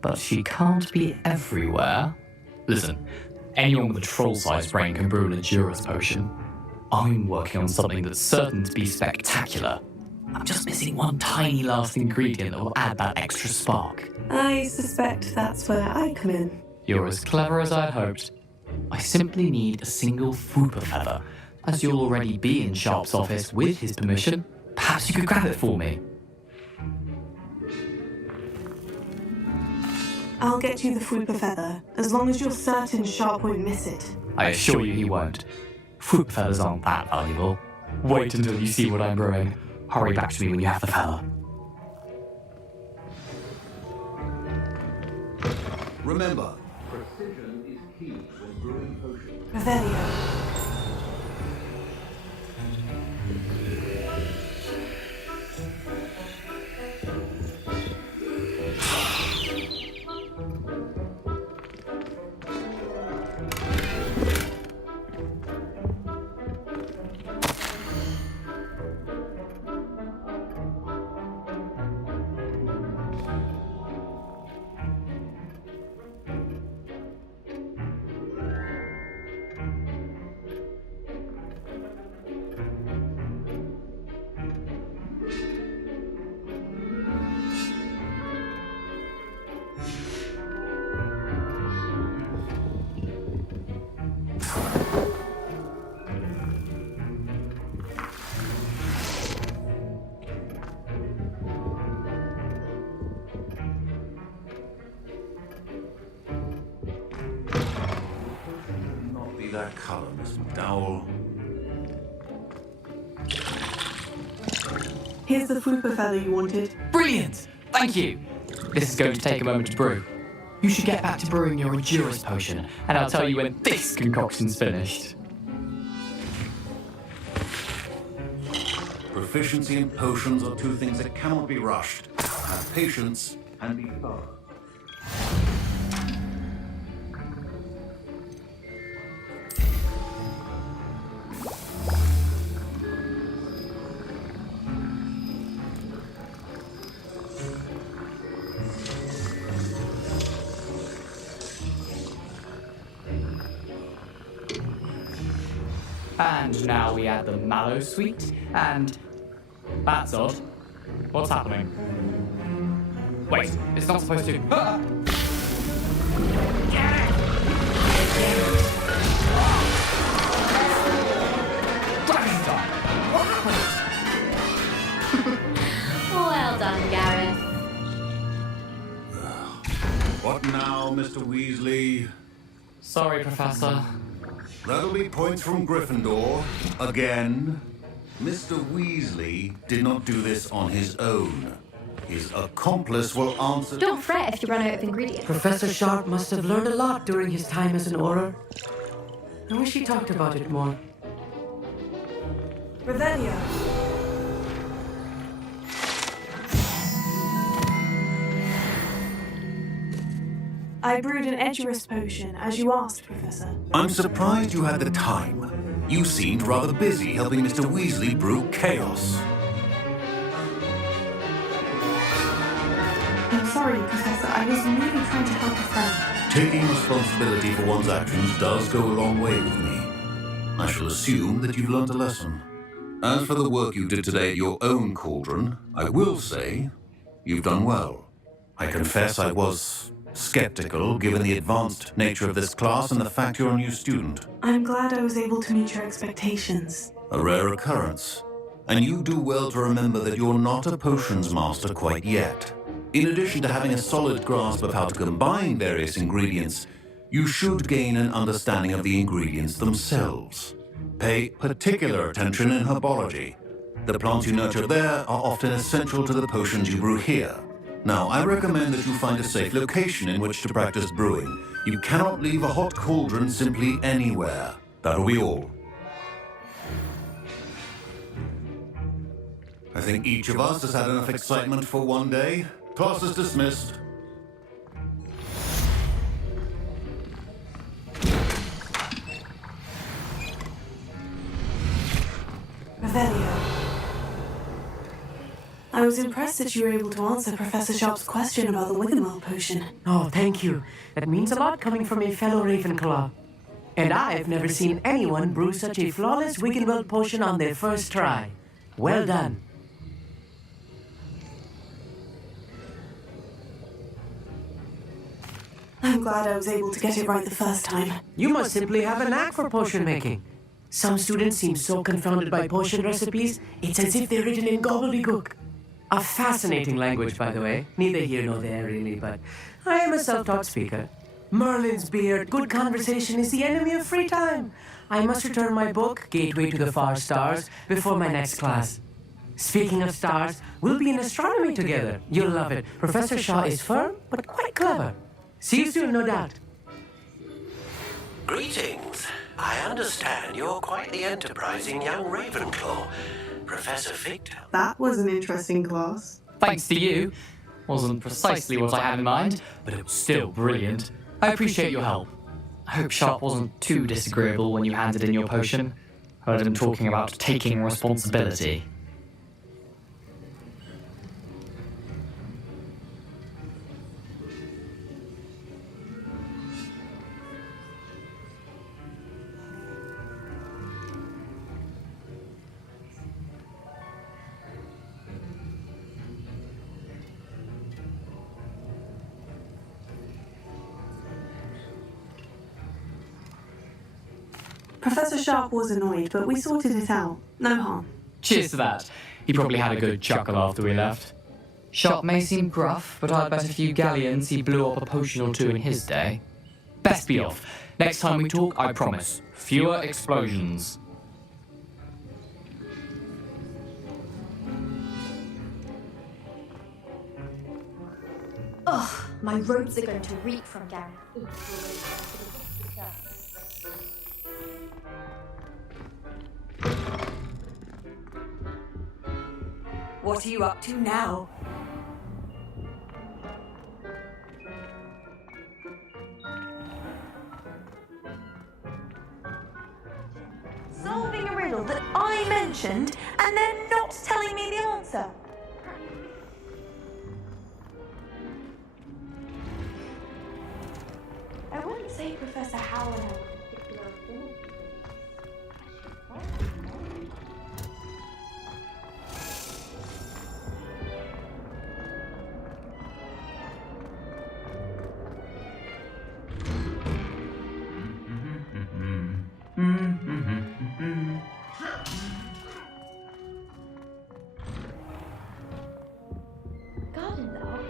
But she can't be everywhere. Listen, anyone with a troll-sized brain can brew an Edurus potion. I'm working on something that's certain to be spectacular. I'm just missing one tiny last ingredient that will add that extra spark. I suspect that's where I come in. You're as clever as I'd hoped. I simply need a single Fooper feather. As you'll already be in Sharp's office with his permission, perhaps you could grab it for me. I'll get you the Fooper feather, as long as you're certain Sharp won't miss it. I assure you he won't. Fooper feathers aren't that valuable. Wait until you see what I'm brewing. Hurry back to me when you have the feather. Remember, precision is key when brewing potions. Revelio. Not be that color, Miss McDowell. Here's the Frupa feather you wanted. Brilliant! Thank you! This is going to take a moment to brew. You should get back to brewing your Endurance potion, and I'll tell you when this concoction's finished. Proficiency in potions are two things that cannot be rushed. Have patience and be thorough. And now we add the mallow sweet, and... That's odd. What's happening? Wait, it's not supposed to... Ah! Dragon time! What happened? Well done, Gareth. What now, Mr. Weasley? Sorry, Professor. That'll be points from Gryffindor. Again. Mr. Weasley did not do this on his own. His accomplice will answer... Don't fret if you run out of ingredients. Professor Sharp must have learned a lot during his time as an Auror. I wish he talked about it more. Revelio. I brewed an Edurus potion, as you asked, Professor. I'm surprised you had the time. You seemed rather busy helping Mr. Weasley brew chaos. I'm sorry, Professor. I was merely trying to help a friend. Taking responsibility for one's actions does go a long way with me. I shall assume that you've learnt a lesson. As for the work you did today at your own cauldron, I will say you've done well. I confess I was skeptical, given the advanced nature of this class and the fact you're a new student. I'm glad I was able to meet your expectations. A rare occurrence. And you do well to remember that you're not a potions master quite yet. In addition to having a solid grasp of how to combine various ingredients, you should gain an understanding of the ingredients themselves. Pay particular attention in herbology. The plants you nurture there are often essential to the potions you brew here. Now, I recommend that you find a safe location in which to practice brewing. You cannot leave a hot cauldron simply anywhere. That'll be all. I think each of us has had enough excitement for one day. Class is dismissed. Revelio. I was impressed that you were able to answer Professor Sharp's question about the Wiggenweld potion. Oh, thank you. That means a lot coming from a fellow Ravenclaw. And I've never seen anyone brew such a flawless Wiggenweld potion on their first try. Well done. I'm glad I was able to get it right the first time. You must simply have a knack for potion making. Some students seem so confounded by potion recipes, it's as if they're written in gobbledygook. A fascinating language, by the way. Neither here nor there, really, but I am a self-taught speaker. Merlin's beard, good conversation is the enemy of free time. I must return my book, Gateway to the Far Stars, before my next class. Speaking of stars, we'll be in astronomy together. You'll love it. Professor Shaw is firm, but quite clever. See you soon, no doubt. Greetings. I understand you're quite the enterprising young Ravenclaw, Professor Victor. That was an interesting class. Thanks to you. Wasn't precisely what I had in mind, but it was still brilliant. I appreciate your help. I hope Sharp wasn't too disagreeable when you handed in your potion. Heard him talking about taking responsibility. Professor Sharp was annoyed, but we sorted it out. No harm. Cheers to that. He probably had a good chuckle after we left. Sharp may seem gruff, but I'd bet a few galleons he blew up a potion or two in his day. Best be off. Next time we talk, I promise, fewer explosions. Ugh, my robes are going to reek from Gary. What are you up to now? Solving a riddle that I mentioned and then not telling me the answer. I wouldn't say Professor Howard had a particular ability. Garden though.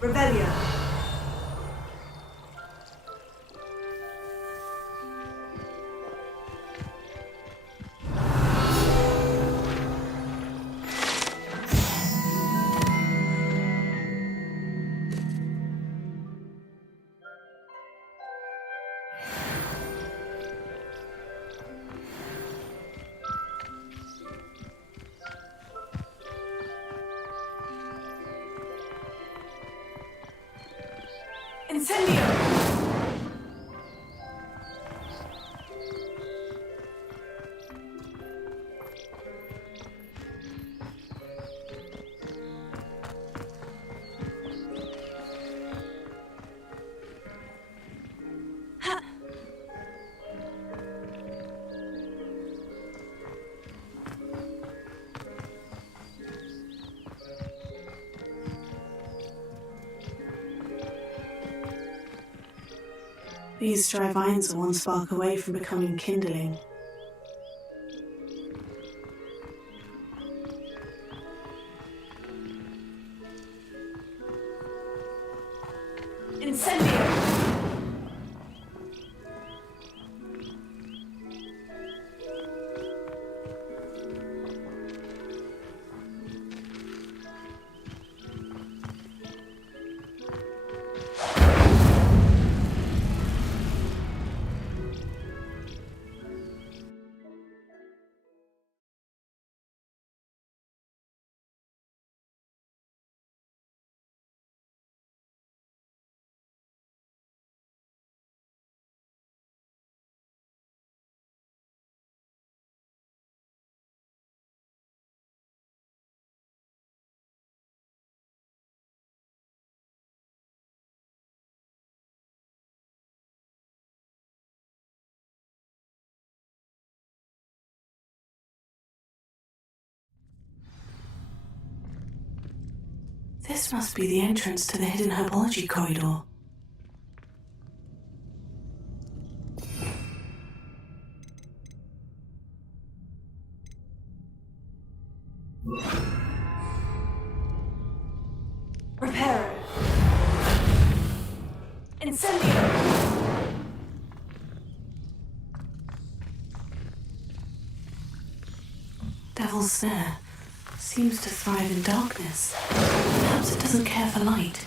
Revelio. Incendio! These dry vines are one spark away from becoming kindling. Incendio! This must be the entrance to the hidden herbology corridor. Reparo. Incendio. Devil's Snare seems to thrive in darkness. Perhaps it doesn't care for light.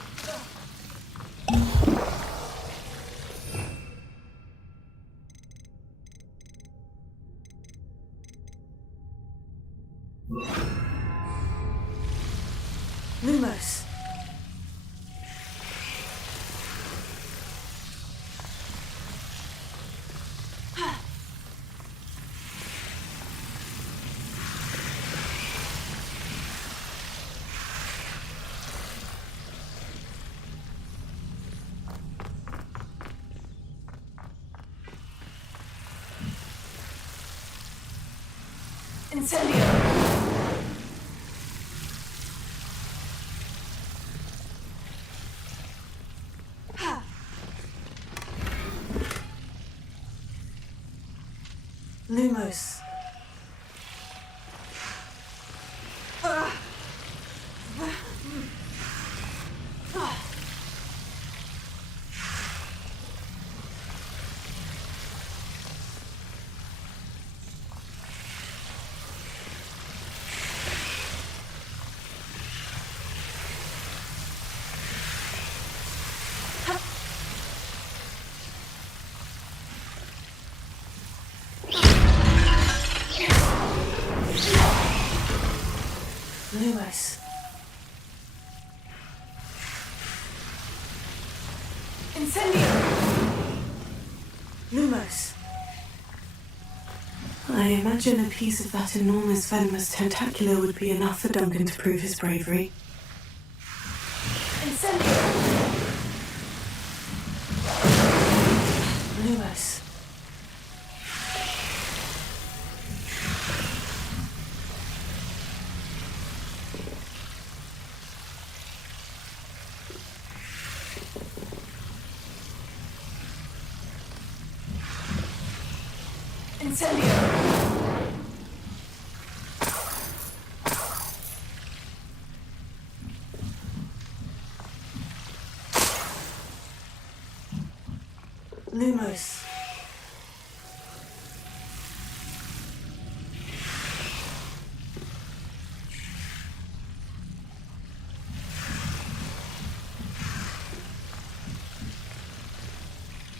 Lumos. Incendio. Lumos. Lumos. Incendio. Lumos. I imagine a piece of that enormous venomous tentacula would be enough for Duncan to prove his bravery. Incendio. Lumos. Incendio. Lumos.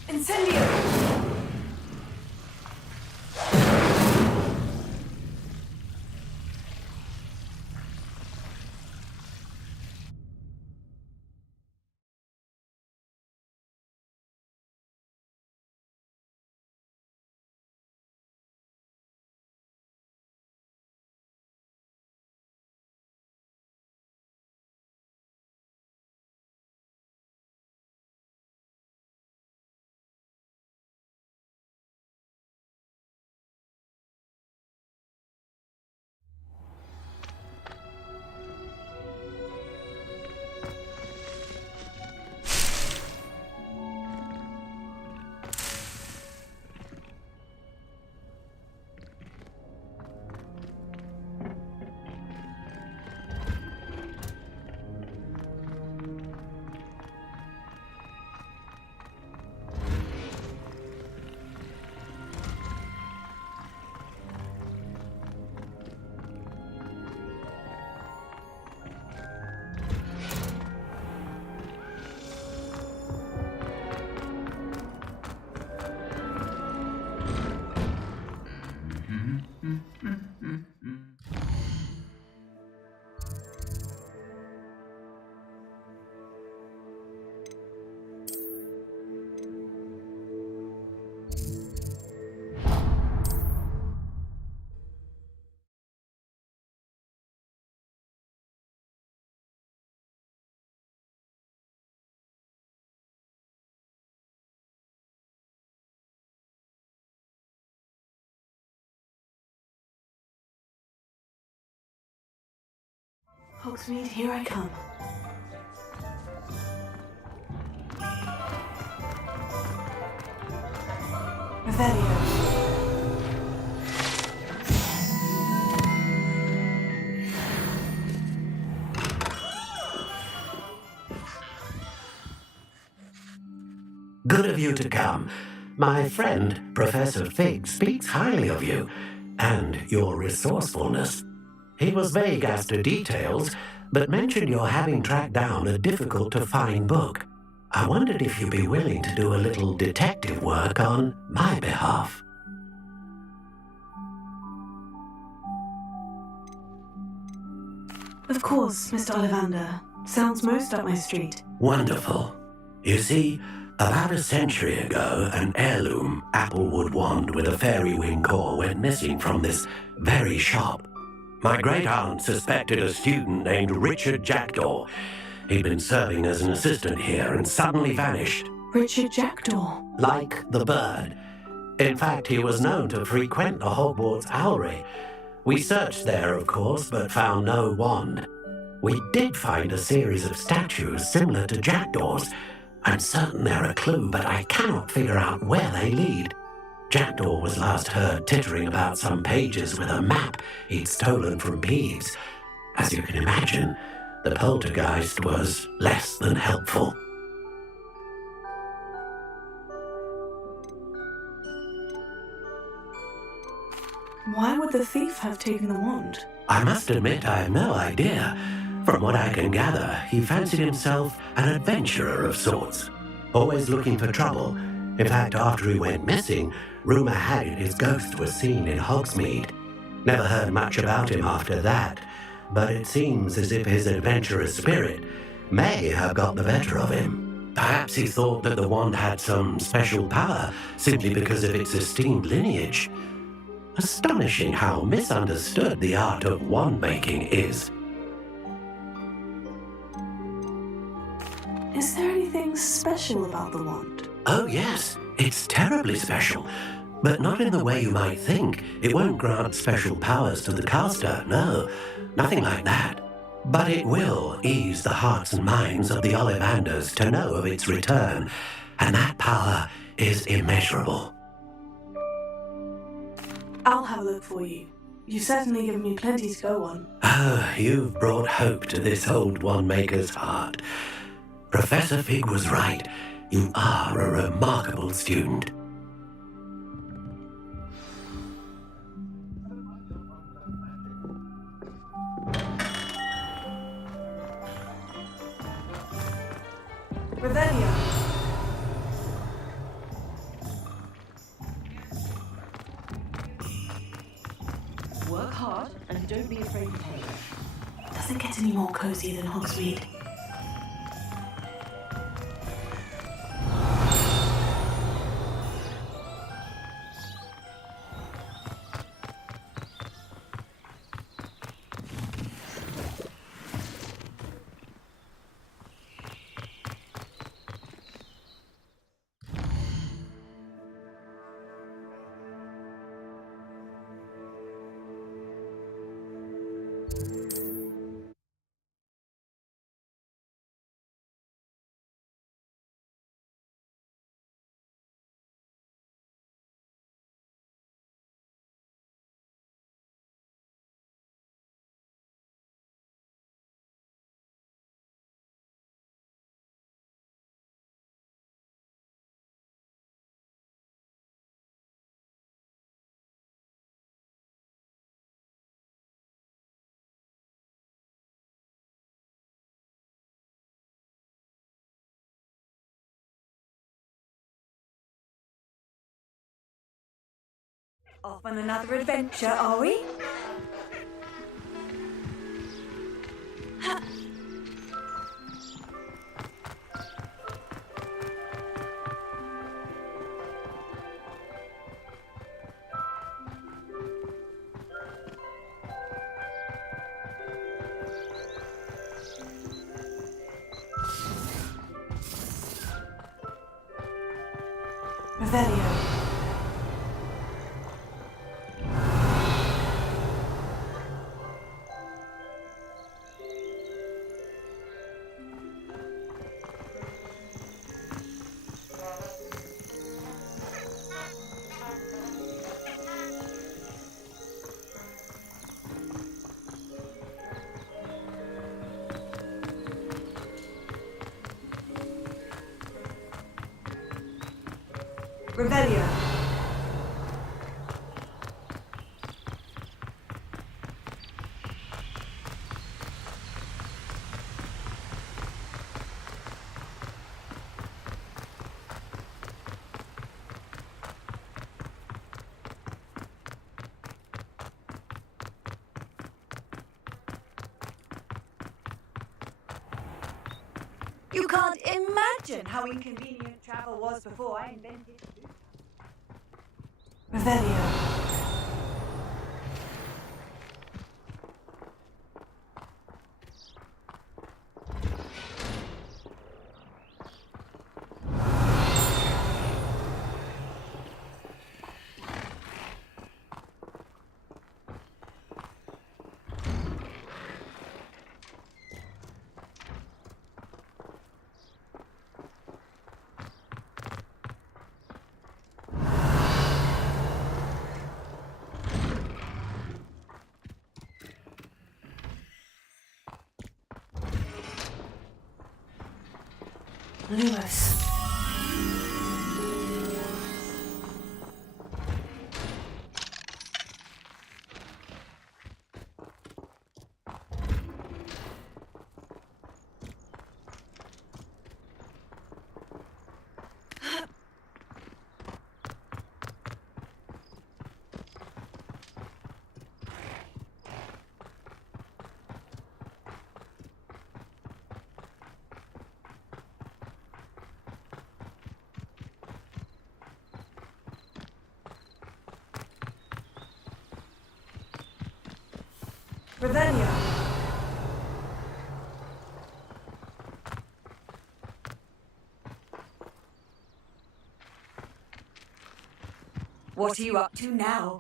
Incendio. Hogsmeade, here I come. Revelio. Good of you to come. My friend, Professor Fig, speaks highly of you and your resourcefulness. He was vague as to details, but mentioned your having tracked down a difficult-to-find book. I wondered if you'd be willing to do a little detective work on my behalf. Of course, Mr. Ollivander. Sounds most up my street. Wonderful. You see, about a century ago, an heirloom applewood wand with a fairy wing core went missing from this very shop. My great-aunt suspected a student named Richard Jackdaw. He'd been serving as an assistant here and suddenly vanished. Richard Jackdaw? Like the bird. In fact, he was known to frequent the Hogwarts Owlry. We searched there, of course, but found no wand. We did find a series of statues similar to Jackdaw's. I'm certain they're a clue, but I cannot figure out where they lead. Jackdaw was last heard tittering about some pages with a map he'd stolen from Peeves. As you can imagine, the poltergeist was less than helpful. Why would the thief have taken the wand? I must admit I have no idea. From what I can gather, he fancied himself an adventurer of sorts, always looking for trouble. In fact, after he went missing, rumour had it his ghost was seen in Hogsmeade. Never heard much about him after that, but it seems as if his adventurous spirit may have got the better of him. Perhaps he thought that the wand had some special power simply because of its esteemed lineage. Astonishing how misunderstood the art of wand-making is. Is there anything special about the wand? Oh yes, it's terribly special. But not in the way you might think. It won't grant special powers to the caster, no. Nothing like that. But it will ease the hearts and minds of the Ollivanders to know of its return. And that power is immeasurable. I'll have a look for you. You've certainly given me plenty to go on. Oh, you've brought hope to this old wand-maker's heart. Professor Fig was right. You are a remarkable student. Revelio. Work hard and don't be afraid to pay. Doesn't get any more cozy than Hogsmeade. Off on another adventure, are we? Revelio. Revelio. You can't imagine how inconvenient travel was before I invented food. Revelio. Lewis. Revelio. What are you up to now?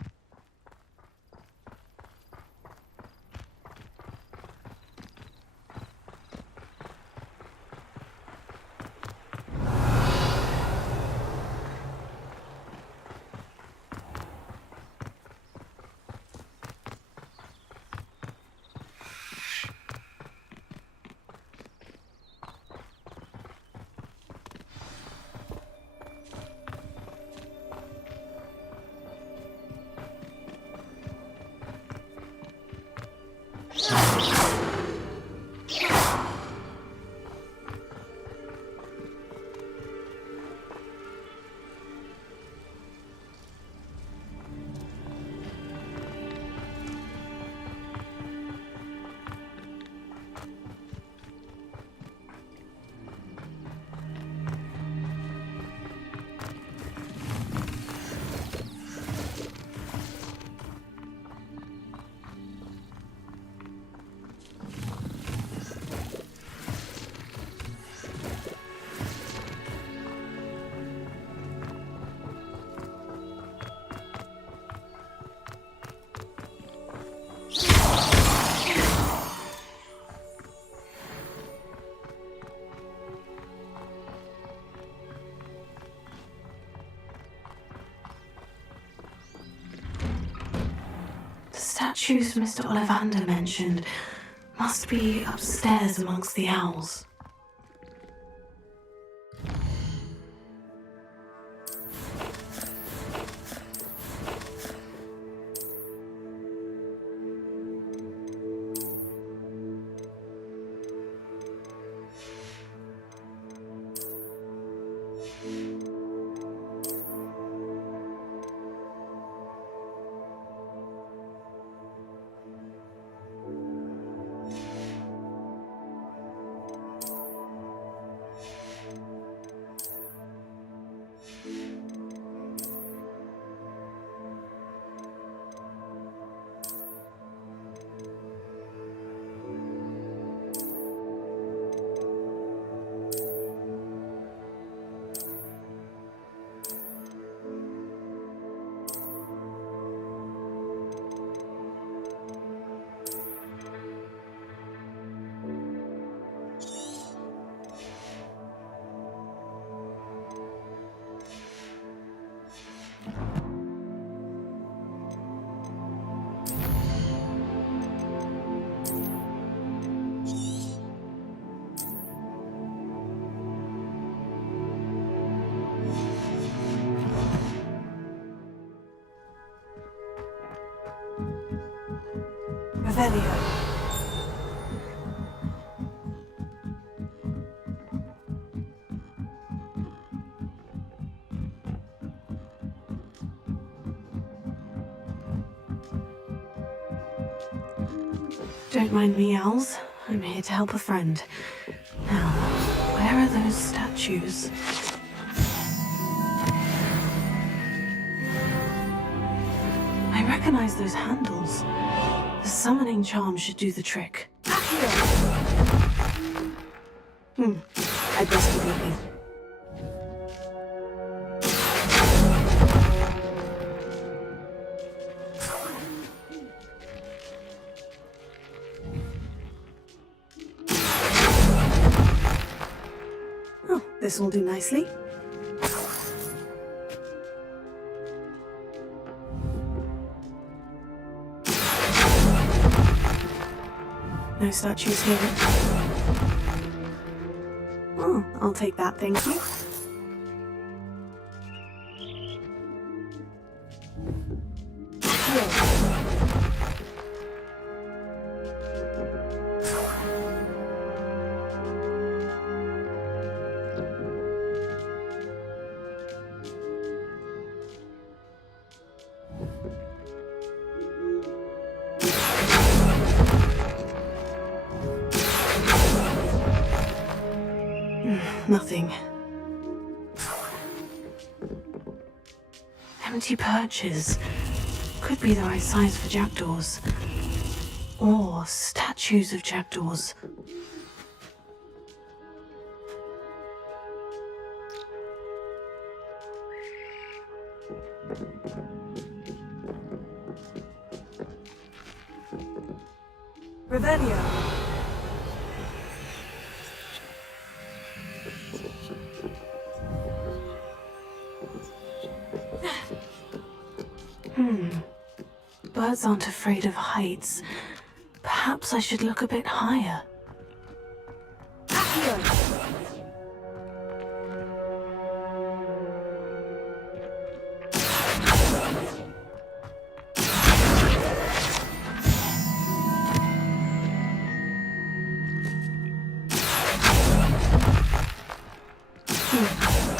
Statues Mr. Ollivander mentioned must be upstairs amongst the owls. Revelio. Don't mind me, owls. I'm here to help a friend. Now, where are those statues? I recognize those handles. The summoning charm should do the trick. I'd best keep looking. Oh, this will do nicely. No statues here. Oh, I'll take that, thank you. Nothing. Empty perches. Could be the right size for jackdaws. Or statues of jackdaws. Revelio. Birds aren't afraid of heights. Perhaps I should look a bit higher.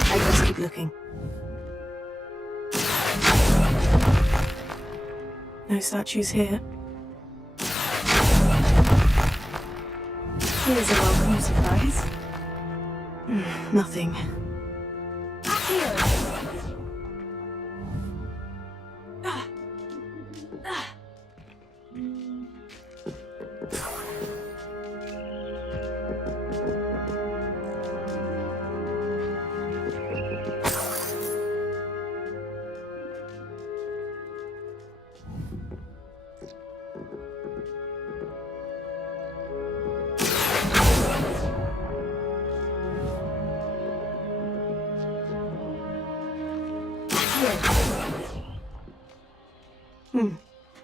I just keep looking. No statues here. Here's a welcome surprise. Nothing.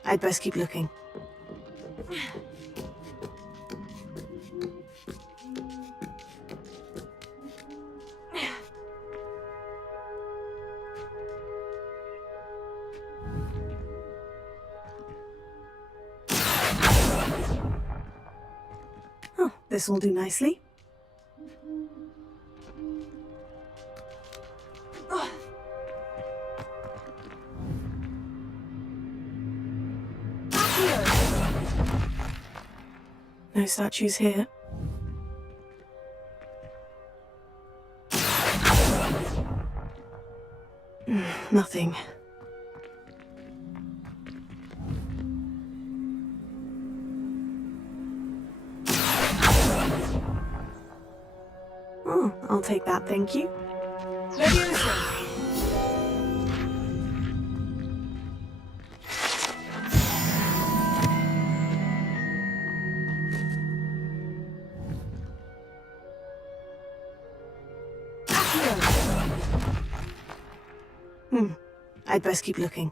I'd best keep looking. Oh, this will do nicely. No statues here. Nothing. Oh, I'll take that, thank you. I'd best keep looking.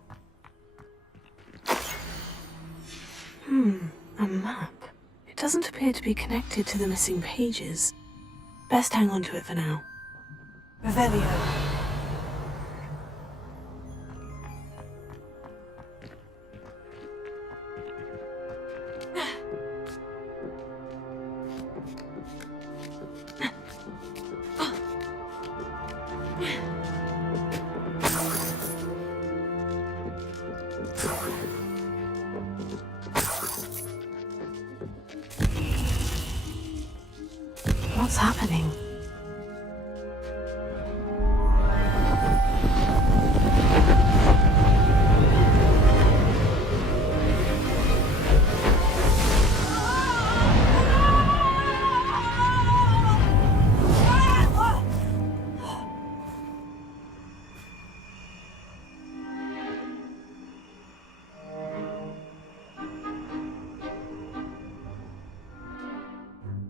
A map. It doesn't appear to be connected to the missing pages. Best hang on to it for now. Revelio. happening?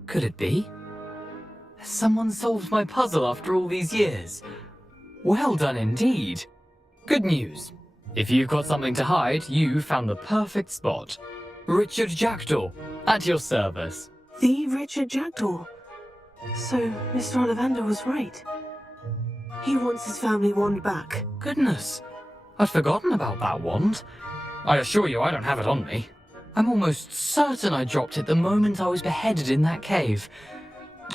Could it be? Someone solved my puzzle after all these years. Well done indeed. Good news. If you've got something to hide, you found the perfect spot. Richard Jackdaw, at your service. The Richard Jackdaw. So, Mr. Ollivander was right. He wants his family wand back. Goodness, I'd forgotten about that wand. I assure you I don't have it on me. I'm almost certain I dropped it the moment I was beheaded in that cave.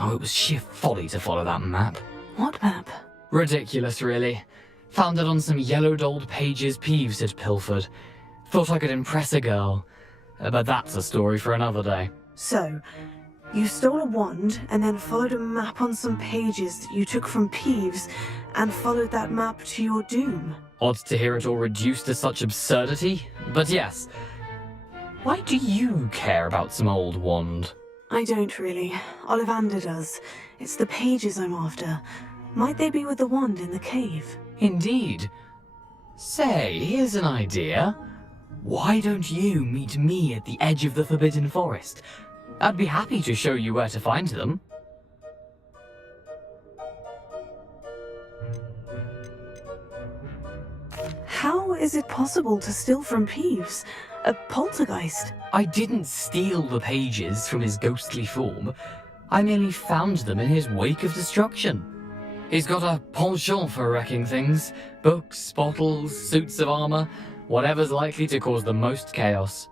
Oh, it was sheer folly to follow that map. What map? Ridiculous, really. Found it on some yellowed old pages Peeves had pilfered. Thought I could impress a girl. But that's a story for another day. So, you stole a wand and then followed a map on some pages that you took from Peeves and followed that map to your doom. Odd to hear it all reduced to such absurdity, but yes. Why do you care about some old wand? I don't really. Ollivander does. It's the pages I'm after. Might they be with the wand in the cave? Indeed. Say, here's an idea. Why don't you meet me at the edge of the Forbidden Forest? I'd be happy to show you where to find them. How is it possible to steal from Peeves? A poltergeist? I didn't steal the pages from his ghostly form. I merely found them in his wake of destruction. He's got a penchant for wrecking things. Books, bottles, suits of armor, whatever's likely to cause the most chaos.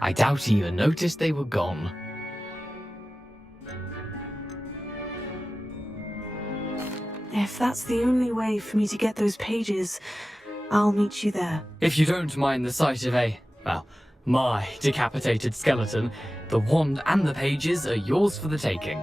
I doubt he even noticed they were gone. If that's the only way for me to get those pages, I'll meet you there. If you don't mind the sight of my decapitated skeleton, the wand and the pages are yours for the taking.